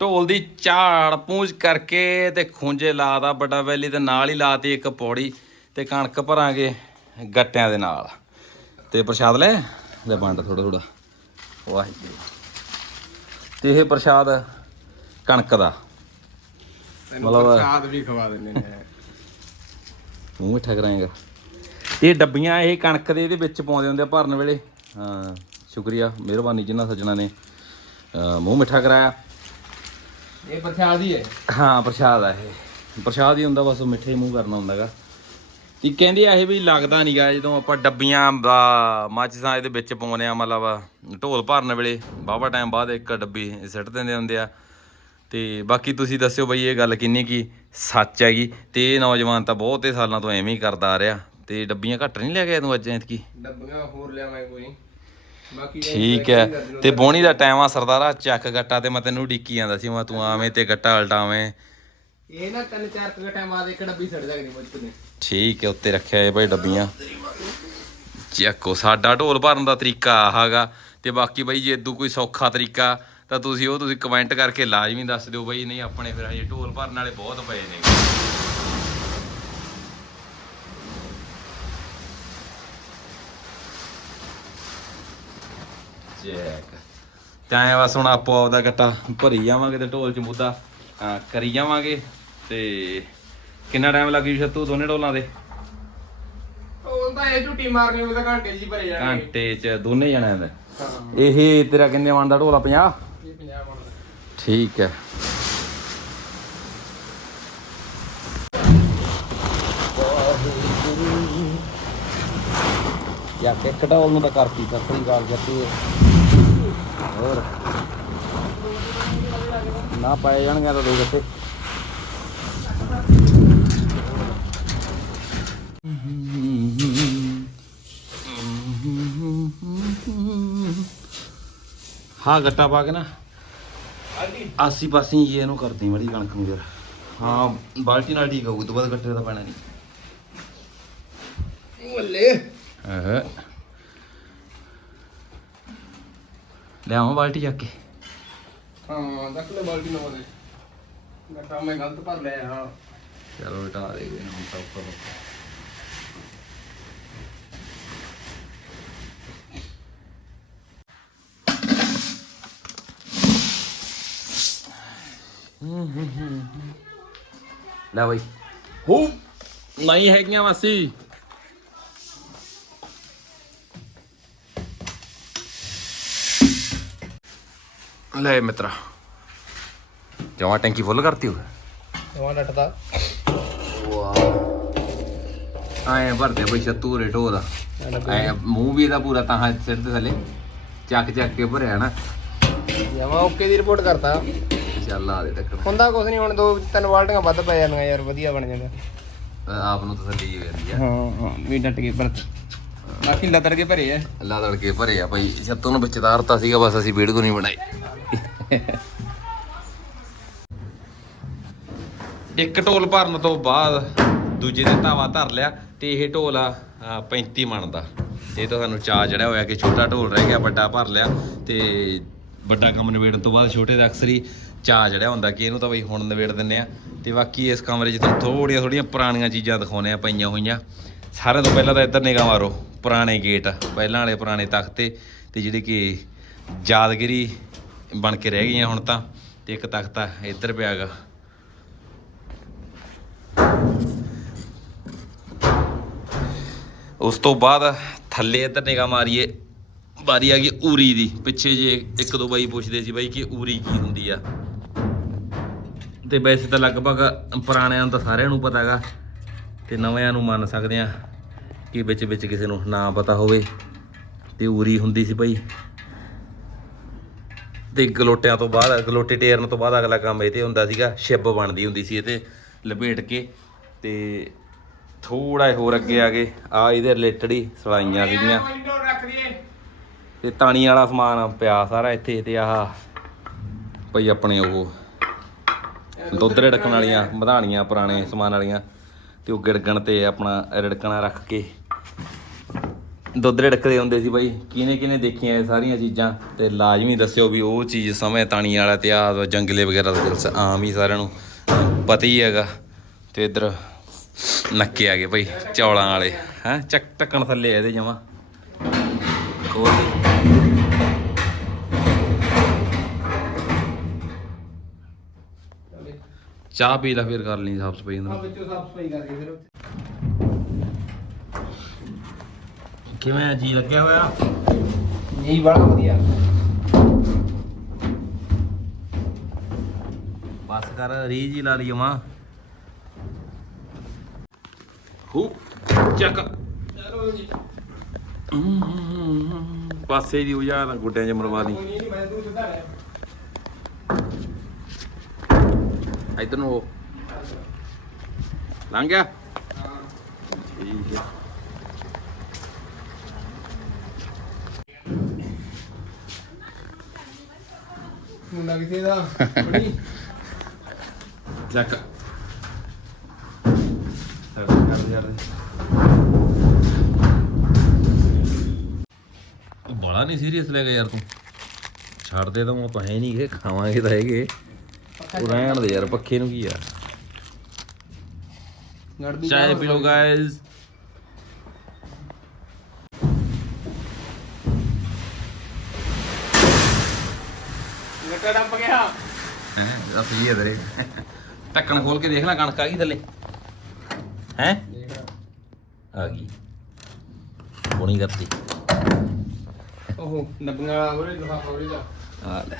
ਢੋਲ ਦੀ ਝਾੜ ਪੂੰਝ ਕਰਕੇ ਤੇ ਖੁੰਝੇ ਲਾਦਾ ਵੱਡਾ ਵੈਲੀ ਤੇ ਨਾਲ ਹੀ ਲਾਤੀ ਇੱਕ ਪੌੜੀ ਤੇ ਕਣਕ ਭਰਾਂਗੇ ਗੱਟਿਆਂ ਦੇ ਨਾਲ। ਤੇ ਪ੍ਰਸ਼ਾਦ ਲੈ। ਲੈ ਵੰਡ ਥੋੜਾ ਥੋੜਾ ਵਾਹਿਗੁਰੂ। ਤੇ ਇਹ ਪ੍ਰਸ਼ਾਦ ਕਣਕ ਦਾ। ਤੈਨੂੰ ਮਤਲਬ- ਪ੍ਰਸ਼ਾਦ ਵੀ ਖਵਾ ਦਿੰਦੇ ਨੇ। ਮੂੰਹ ਮਿੱਠਾ ਕਰਾਏਗਾ ਇਹ ਡੱਬੀਆਂ ਇਹ ਕਣਕ ਦੇ ਇਹਦੇ ਵਿੱਚ ਪਾਉਂਦੇ ਹੁੰਦੇ ਆ ਭਰਨ ਵੇਲੇ। ਹਾਂ ਸ਼ੁਕਰੀਆ ਮਿਹਰਬਾਨੀ ਜਿਨ੍ਹਾਂ ਸੱਜਣਾ ਨੇ ਅਹ ਮੂੰਹ ਮਿੱਠਾ ਕਰਾਇਆ। ਇਹ ਪ੍ਰਸ਼ਾਦ ਹੀ ਹੈ। ਹਾਂ ਪ੍ਰਸ਼ਾਦ ਆ ਇਹ। ਪ੍ਰਸ਼ਾਦ ਹੀ ਹੁੰਦਾ ਬਸ ਮਿੱਠੇ ਮੂੰਹ ਕਰਨਾ ਹੁੰਦਾਗਾ। ਤੇ ਕਹਿੰਦੇ ਆ ਇਹ ਵੀ ਲੱਗਦਾ ਨਹੀਂਗਾ ਜਦੋਂ ਆਪਾਂ ਡੱਬੀਆਂ ਮਾਚਿਸਾਂ ਇਹਦੇ ਵਿੱਚ ਪਾਉਂਦੇ ਆ ਮਤਲਬ ਢੋਲ ਭਰਨ ਵੇਲੇ। ਬਾਬਾ ਟਾਈਮ ਬਾਅਦ ਇੱਕ ਡੱਬੀ ਸਿੱਟ ਦਿੰਦੇ ਹੁੰਦੇ ਆ। ਤੇ ਬਾਕੀ ਤੁਸੀਂ ਦੱਸਿਓ ਬਈ ਇਹ ਗੱਲ ਕਿੰਨੀ ਕੀ ਸੱਚ ਹੈਗੀ। ਤੇ ਇਹ ਨੌਜਵਾਨ ਤਾਂ ਬਹੁਤੇ ਸਾਲਾਂ ਤੋਂ ਐਵੇਂ ਹੀ ਕਰਦਾ ਆ ਰਿਹਾ। ਤੇ ਡੱਬੀਆਂ ਘੱਟ ਨਹੀਂ ਲੈ ਗਿਆ ਤੂੰ ਅੱਜ ਐਤਕੀ? ਡੱਬੀਆਂ ਹੋਰ ਲਿਆਵਾਂ ਕੋਈ ਨਹੀਂ ਬਾਕੀ ਠੀਕ ਹੈ। ਤੇ ਬੋਣੀ ਦਾ ਟਾਈਮ ਆ ਸਰਦਾਰਾ ਚੱਕ ਗੱਟਾ ਤੇ ਮੈਂ ਤੈਨੂੰ ਉਡੀਕੀ ਜਾਂਦਾ ਸੀ। ਮੈਂ ਤੂੰ ਆਵੇਂ ਤੇ ਗੱਟਾ ਉਲਟਾਵੇਂ। ਇਹ ਨਾ ਤਿੰਨ ਚਾਰ ਟਾਈਮ ਬਾਅਦ ਇੱਕ ਡੱਬੀ ਸੜ ਸਕਦੀ ਮੁੱਝ ਨੇ ਠੀਕ ਹੈ, ਉੱਤੇ ਰੱਖਿਆ ਇਹ ਭਾਈ ਡੱਬੀਆਂ। ਚੱਕੋ, ਸਾਡਾ ਢੋਲ ਭਰਨ ਦਾ ਤਰੀਕਾ ਆਹਾਗਾ ਤੇ ਬਾਕੀ ਬਾਈ, ਜੇ ਇਦੋਂ ਕੋਈ ਸੌਖਾ ਤਰੀਕਾ, ਤਾਂ ਤੁਸੀਂ ਉਹ ਤੁਸੀਂ ਕਮੈਂਟ ਕਰਕੇ ਲਾਜ਼ਮੀ ਦੱਸ ਦਿਓ ਬਾਈ। ਨਹੀਂ, ਆਪਣੇ ਫਿਰ ਹਜੇ ਢੋਲ ਭਰਨ ਵਾਲੇ ਬਹੁਤ ਪਏ ਨੇ। ਚੈੱਕ। ਤਾਂ ਐ ਬਸ ਹੁਣ ਆਪੋ ਆਪਦਾ ਗੱਟਾ ਭਰੀ ਜਾਵਾਂਗੇ ਤੇ ਢੋਲ ਚ ਮੁੱਦਾ ਕਰੀ ਜਾਵਾਂਗੇ। ਤੇ ਕਿੰਨਾ ਟਾਈਮ ਲੱਗ ਜੂ ਛੱਤੂ ਦੋਨੇ ਢੋਲਾਂ ਦੇ? ਉਹ ਤਾਂ ਇਹ ਝੂਟੀ ਮਾਰਨੀ ਹੋਵੇ ਤਾਂ ਘੰਟੇ 'ਚ ਹੀ ਭਰੇ ਜਾਣਗੇ। ਘੰਟੇ ਚ ਦੋਨੇ ਜਣਿਆਂ ਦਾ ਹਾਂ। ਇਹ ਤੇਰਾ ਕਿੰਨੇ ਮਣ ਦਾ ਢੋਲਾ 50 ਇਹ 50 ਬਣਦਾ। ਠੀਕ ਹੈ। ਯਾ ਕਿ ਕਟਾਉਲ ਨੂੰ ਤਾਂ ਕਰਤੀ ਸਸਰੀ ਗਾਲ ਜੱਤੀ ਹੋਰ। ਨਾ ਪਾਏ ਜਾਣਗੇ ਤਾਂ ਦੋ ਗੱਤੇ ਹਾਂ ਗੱਟਾ ਪਾ ਕੇ ਨਾ। ਆਸੀ ਪਾਸੇ ਹੀ ਇਹਨੂੰ ਕਰਦੀ ਮੜੀ ਕਣਕ ਨੂੰ ਯਾਰ। ਹਾਂ ਬਾਲਟੀ ਨਾਲ ਠੀਕ ਹੋਊ ਤੋਂ ਬਾਅਦ ਗੱਟੇ ਦਾ ਪੈਣਾ ਨਹੀਂ। ਬੱਲੇ ਹਾਂ ਲਿਆਵਾਂ ਬਾਲਟੀ ਚੱਕ ਕੇ। ਹਾਂ ਦੱਸ ਲੈ ਬਾਲਟੀ ਨਾ ਬੋਲੇ ਗੱਟਾ ਮੈਂ ਗਲਤ ਭਰ ਲਿਆ ਹਾਂ। ਚਲੋ ਹਟਾ ਦੇ ਹੁਣ ਤਾਂ ਉੱਪਰ ਲੈ ਬਈ। ਹੂ। ਨਹੀਂ ਹੈਗੀਆਂ ਮਾਸੀ। ਲੈ ਮਿੱਤਰਾ। ਜਮਾ ਟੈਂਕੀ ਫੁੱਲ ਕਰਤੀ ਹੋਵੇ ਜਮਾ ਡੱਟਦਾ ਆਏ ਭਰਦੇ ਬਈ ਛੱਤੂ ਰੇ ਢੋ ਦਾ। ਐ ਮੂੰਹ ਵੀ ਇਹਦਾ ਪੂਰਾ ਤਾਂ ਸਿਰ ਤੇ ਥੱਲੇ ਚੱਕ ਚੱਕ ਕੇ ਭਰਿਆ ਨਾ। ਜਮਾ ਓਕੇ ਦੀ ਰਿਪੋਰਟ ਕਰਤਾ। ਚੱਲ ਆ ਦੇ ਹੁੰਦਾ ਕੁਝ ਨਹੀਂ ਹੁਣ ਦੋ ਤਿੰਨ ਬਾਲਟੀਆਂ ਵੱਧ ਪੈ ਜਾਂਦੀਆਂ ਯਾਰ ਵਧੀਆ ਬਣ ਜਾਂਦਾ ਆਪ ਨੂੰ ਤਸੱਲੀ ਜੀ ਜਾਂਦੀ ਆ। ਹਾਂ ਹਾਂ ਵੀ ਡੱਟ ਕੇ ਭਰਤ ਬਾਕੀ ਲੱਤੜ ਕੇ ਭਰੇ ਆ। ਅੱਲਾ ਤੜਕੇ ਭਰੇ ਆ ਭਾਈ ਛੱਤੂ ਨੂੰ ਵਿੱਚ ਤਾਰਤਾ ਸੀਗਾ ਬਸ ਅਸੀਂ ਵੀਡੀਓ ਨਹੀਂ ਬਣਾਈ ਇੱਕ ਢੋਲ ਭਰਨ ਤੋਂ ਬਾਅਦ ਦੂਜੇ ਦੇ ਧਾਵਾ ਧਰ ਲਿਆ ਤੇ ਇਹ ਢੋਲ ਆ ਆ 35 ਮਣ ਦਾ। ਇਹ ਤਾਂ ਸਾਨੂੰ ਚਾਅ ਚੜਿਆ ਹੋਇਆ ਕਿ ਛੋਟਾ ਢੋਲ ਰਹਿ ਗਿਆ ਵੱਡਾ ਭਰ ਲਿਆ ਤੇ ਵੱਡਾ ਕੰਮ ਨਿਬੇੜਨ ਤੋਂ ਬਾਅਦ ਛੋਟੇ ਦਾ ਅਕਸਰ ਹੀ ਚਾਅ ਜਿਹੜਾ ਹੁੰਦਾ ਕਿ ਇਹਨੂੰ ਤਾਂ ਬਈ ਹੁਣ ਨਿਬੇੜ ਦਿੰਨੇ ਆ। ਤੇ ਬਾਕੀ ਇਸ ਕਮਰੇ 'ਚ ਤੁਹਾਨੂੰ ਥੋੜੀਆਂ ਥੋੜੀਆਂ ਪੁਰਾਣੀਆਂ ਚੀਜ਼ਾਂ ਦਿਖਾਉਣੇ ਆ, ਪਈਆਂ ਹੋਈਆਂ। ਸਾਰਿਆਂ ਤੋਂ ਪਹਿਲਾਂ ਤਾਂ ਇੱਧਰ ਨਿਗਾਹ ਮਾਰੋ, ਪੁਰਾਣੇ ਗੇਟ, ਪਹਿਲਾਂ ਵਾਲੇ ਪੁਰਾਣੇ ਤਖਤੇ ਤੇ ਜਿਹੜੇ ਕਿ ਯਾਦਗਿਰੀ ਬਣ ਕੇ ਰਹਿ ਗਈਆਂ ਹੁਣ ਤਾਂ, ਤੇ ਇੱਕ ਤਖਤਾ ਇੱਧਰ ਪਿਆ ਗਾ ਉਸ ਤੋਂ ਬਾਅਦ ਥੱਲੇ ਇੱਧਰ ਨਿਗਾਹ ਮਾਰੀਏ, ਵਾਰੀ ਆ ਗਈ ਊਰੀ ਦੀ। ਪਿੱਛੇ ਜੇ ਇੱਕ ਦੋ ਬਾਈ ਪੁੱਛਦੇ ਸੀ ਬਾਈ ਕਿ ਊਰੀ ਕੀ ਹੁੰਦੀ ਆ। ਤੇ ਵੈਸੇ ਤਾਂ ਲਗਭਗ ਪੁਰਾਣਿਆਂ ਨੂੰ ਤਾਂ ਸਾਰਿਆਂ ਨੂੰ ਪਤਾ ਹੈਗਾ ਤੇ ਨਵਿਆਂ ਨੂੰ ਮੰਨ ਸਕਦੇ ਆ ਕਿ ਵਿੱਚ ਵਿੱਚ ਕਿਸੇ ਨੂੰ ਨਾ ਪਤਾ ਹੋਵੇ ਤੇ ਊਰੀ ਹੁੰਦੀ ਸੀ ਭਾਈ ਤੇ ਗਲੋਟਿਆਂ ਤੋਂ ਬਾਅਦ ਗਲੋਟੇ ਟੇਰਨ ਤੋਂ ਬਾਅਦ ਅਗਲਾ ਕੰਮ ਇਹ ਤੇ ਹੁੰਦਾ ਸੀਗਾ ਸ਼ਿਬ ਬਣਦੀ ਹੁੰਦੀ ਸੀ ਇਹ ਤੇ ਲਪੇਟ ਕੇ ਤੇ ਥੋੜਾ ਹੋਰ ਅੱਗੇ ਆ ਗਏ ਆ ਇਹਦੇ ਰਿਲੇਟਡ ਹੀ ਸਲਾਈਆਂ ਸੀਗੀਆਂ। ਤੇ ਤਾਣੀ ਵਾਲਾ ਸਮਾਨ ਪਿਆ ਸਾਰਾ ਇੱਥੇ ਤੇ ਆਹ ਭਈ ਆਪਣੇ ਉਹ ਦੁੱਧ ਰੜਕਣ ਵਾਲੀਆਂ ਮਧਾਣੀਆਂ ਪੁਰਾਣੇ ਸਮਾਨ ਵਾਲੀਆਂ, ਤੇ ਉਹ ਗਿੜਗਣ ਤੇ ਆਪਣਾ ਰੜਕਣਾ ਰੱਖ ਕੇ ਦੁੱਧ ਰੜਕਦੇ ਹੁੰਦੇ ਸੀ ਬਾਈ। ਕਿਹਨੇ ਕਿਹਨੇ ਦੇਖੀਆਂ ਇਹ ਸਾਰੀਆਂ ਚੀਜ਼ਾਂ? ਤੇ ਲਾਜ਼ਮੀ ਦੱਸਿਓ ਵੀ ਉਹ ਚੀਜ਼ ਸਮੇਂ ਤਾਣੀ ਵਾਲਾ ਤੇ ਆ ਜੰਗਲੇ ਵਗੈਰਾ ਦਾ ਜਲਸਾ ਆਮ ਹੀ ਸਾਰਿਆਂ ਨੂੰ ਪਤਾ ਹੀ ਹੈਗਾ। ਤੇ ਇੱਧਰ ਨੱਕੇ ਆ ਗਏ ਭਾਈ ਚੌਲਾਂ ਵਾਲੇ, ਹੈ? ਚੱਕ ਟੱਕਣ ਥੱਲੇ ਇਹਦੇ ਜਮਾ। ਖੋਲ ਦੇ ਚਾਹ ਪੀ ਲੈ ਫਿਰ ਕਰ ਲਈ ਸਾਫ਼ ਸਫ਼ਾਈ ਆ ਨਾਲ ਵਿੱਚੋਂ ਸਾਫ਼ ਸਫ਼ਾਈ ਕਰ ਦਈਏ ਫਿਰ ਕਿਵੇਂ ਆ ਜੀ ਲੱਗਿਆ ਹੋਇਆ? ਜੀ ਬੜਾ ਵਧੀਆ। ਬਸ ਕਰ ਰੀਜ ਹੀ ਲਾ ਲਈ ਮਾਂ ਹੂ ਚੱਕ। ਚਲੋ ਜੀ। ਪਾਸੇ ਦੀ ਉਜਾ ਨਾ ਗੁੱਡਿਆਂ 'ਚ ਮਰਵਾ ਕੋਈ ਨਹੀਂ ਮੈਂ ਤੂੰ ਸਿੱਧਾ ਰਹਿ ਇਧਰ ਨੂੰ ਹੋ ਲੰਘ ਗਿਆ। ਠੀਕ ਹੈ ਮੁੰਡਾ ਕਿਥੇ ਦਾ ਬੜੀ ਚੱਕ। ਸਰ ਕਰ ਯਾਰ ਬੜਾ ਨਹੀਂ ਸੀਰੀਅਸ ਲੈ ਗਿਆ ਯਾਰ ਤੂੰ। ਛੱਡ ਦੇ ਤਾਂ ਆਪਾਂ ਹੈ ਨਹੀਂ ਕਿ ਖਾਵਾਂਗੇ ਤਾਂ ਹੈਗੇ। ਉਹ ਰਹਿਣ ਦੇ ਯਾਰ ਪੱਖੇ ਨੂੰ ਕੀ ਆ? ਗੜਬੀ ਚਾਹ ਪੀ ਲਓ ਗਾਇਸ ਗੱਟਾ ਡੰਪ ਗਿਆ। ਹੈ ਤੇਰੇ। ਖੋਲ ਕੇ ਦੇਖ ਲੈ ਕਣਕ ਆ ਗਈ ਥੱਲੇ। ਹੈ? ਆ ਗਈ। ਬੁਣੀ ਕਰਤੀ। ਓਹੋ ਨੱਬੀਆਂ ਵਾਲਾ ਉਹਦੇ ਲਫਾਫਾ ਉਹਦੇ ਦਾ ਆ ਲੈ।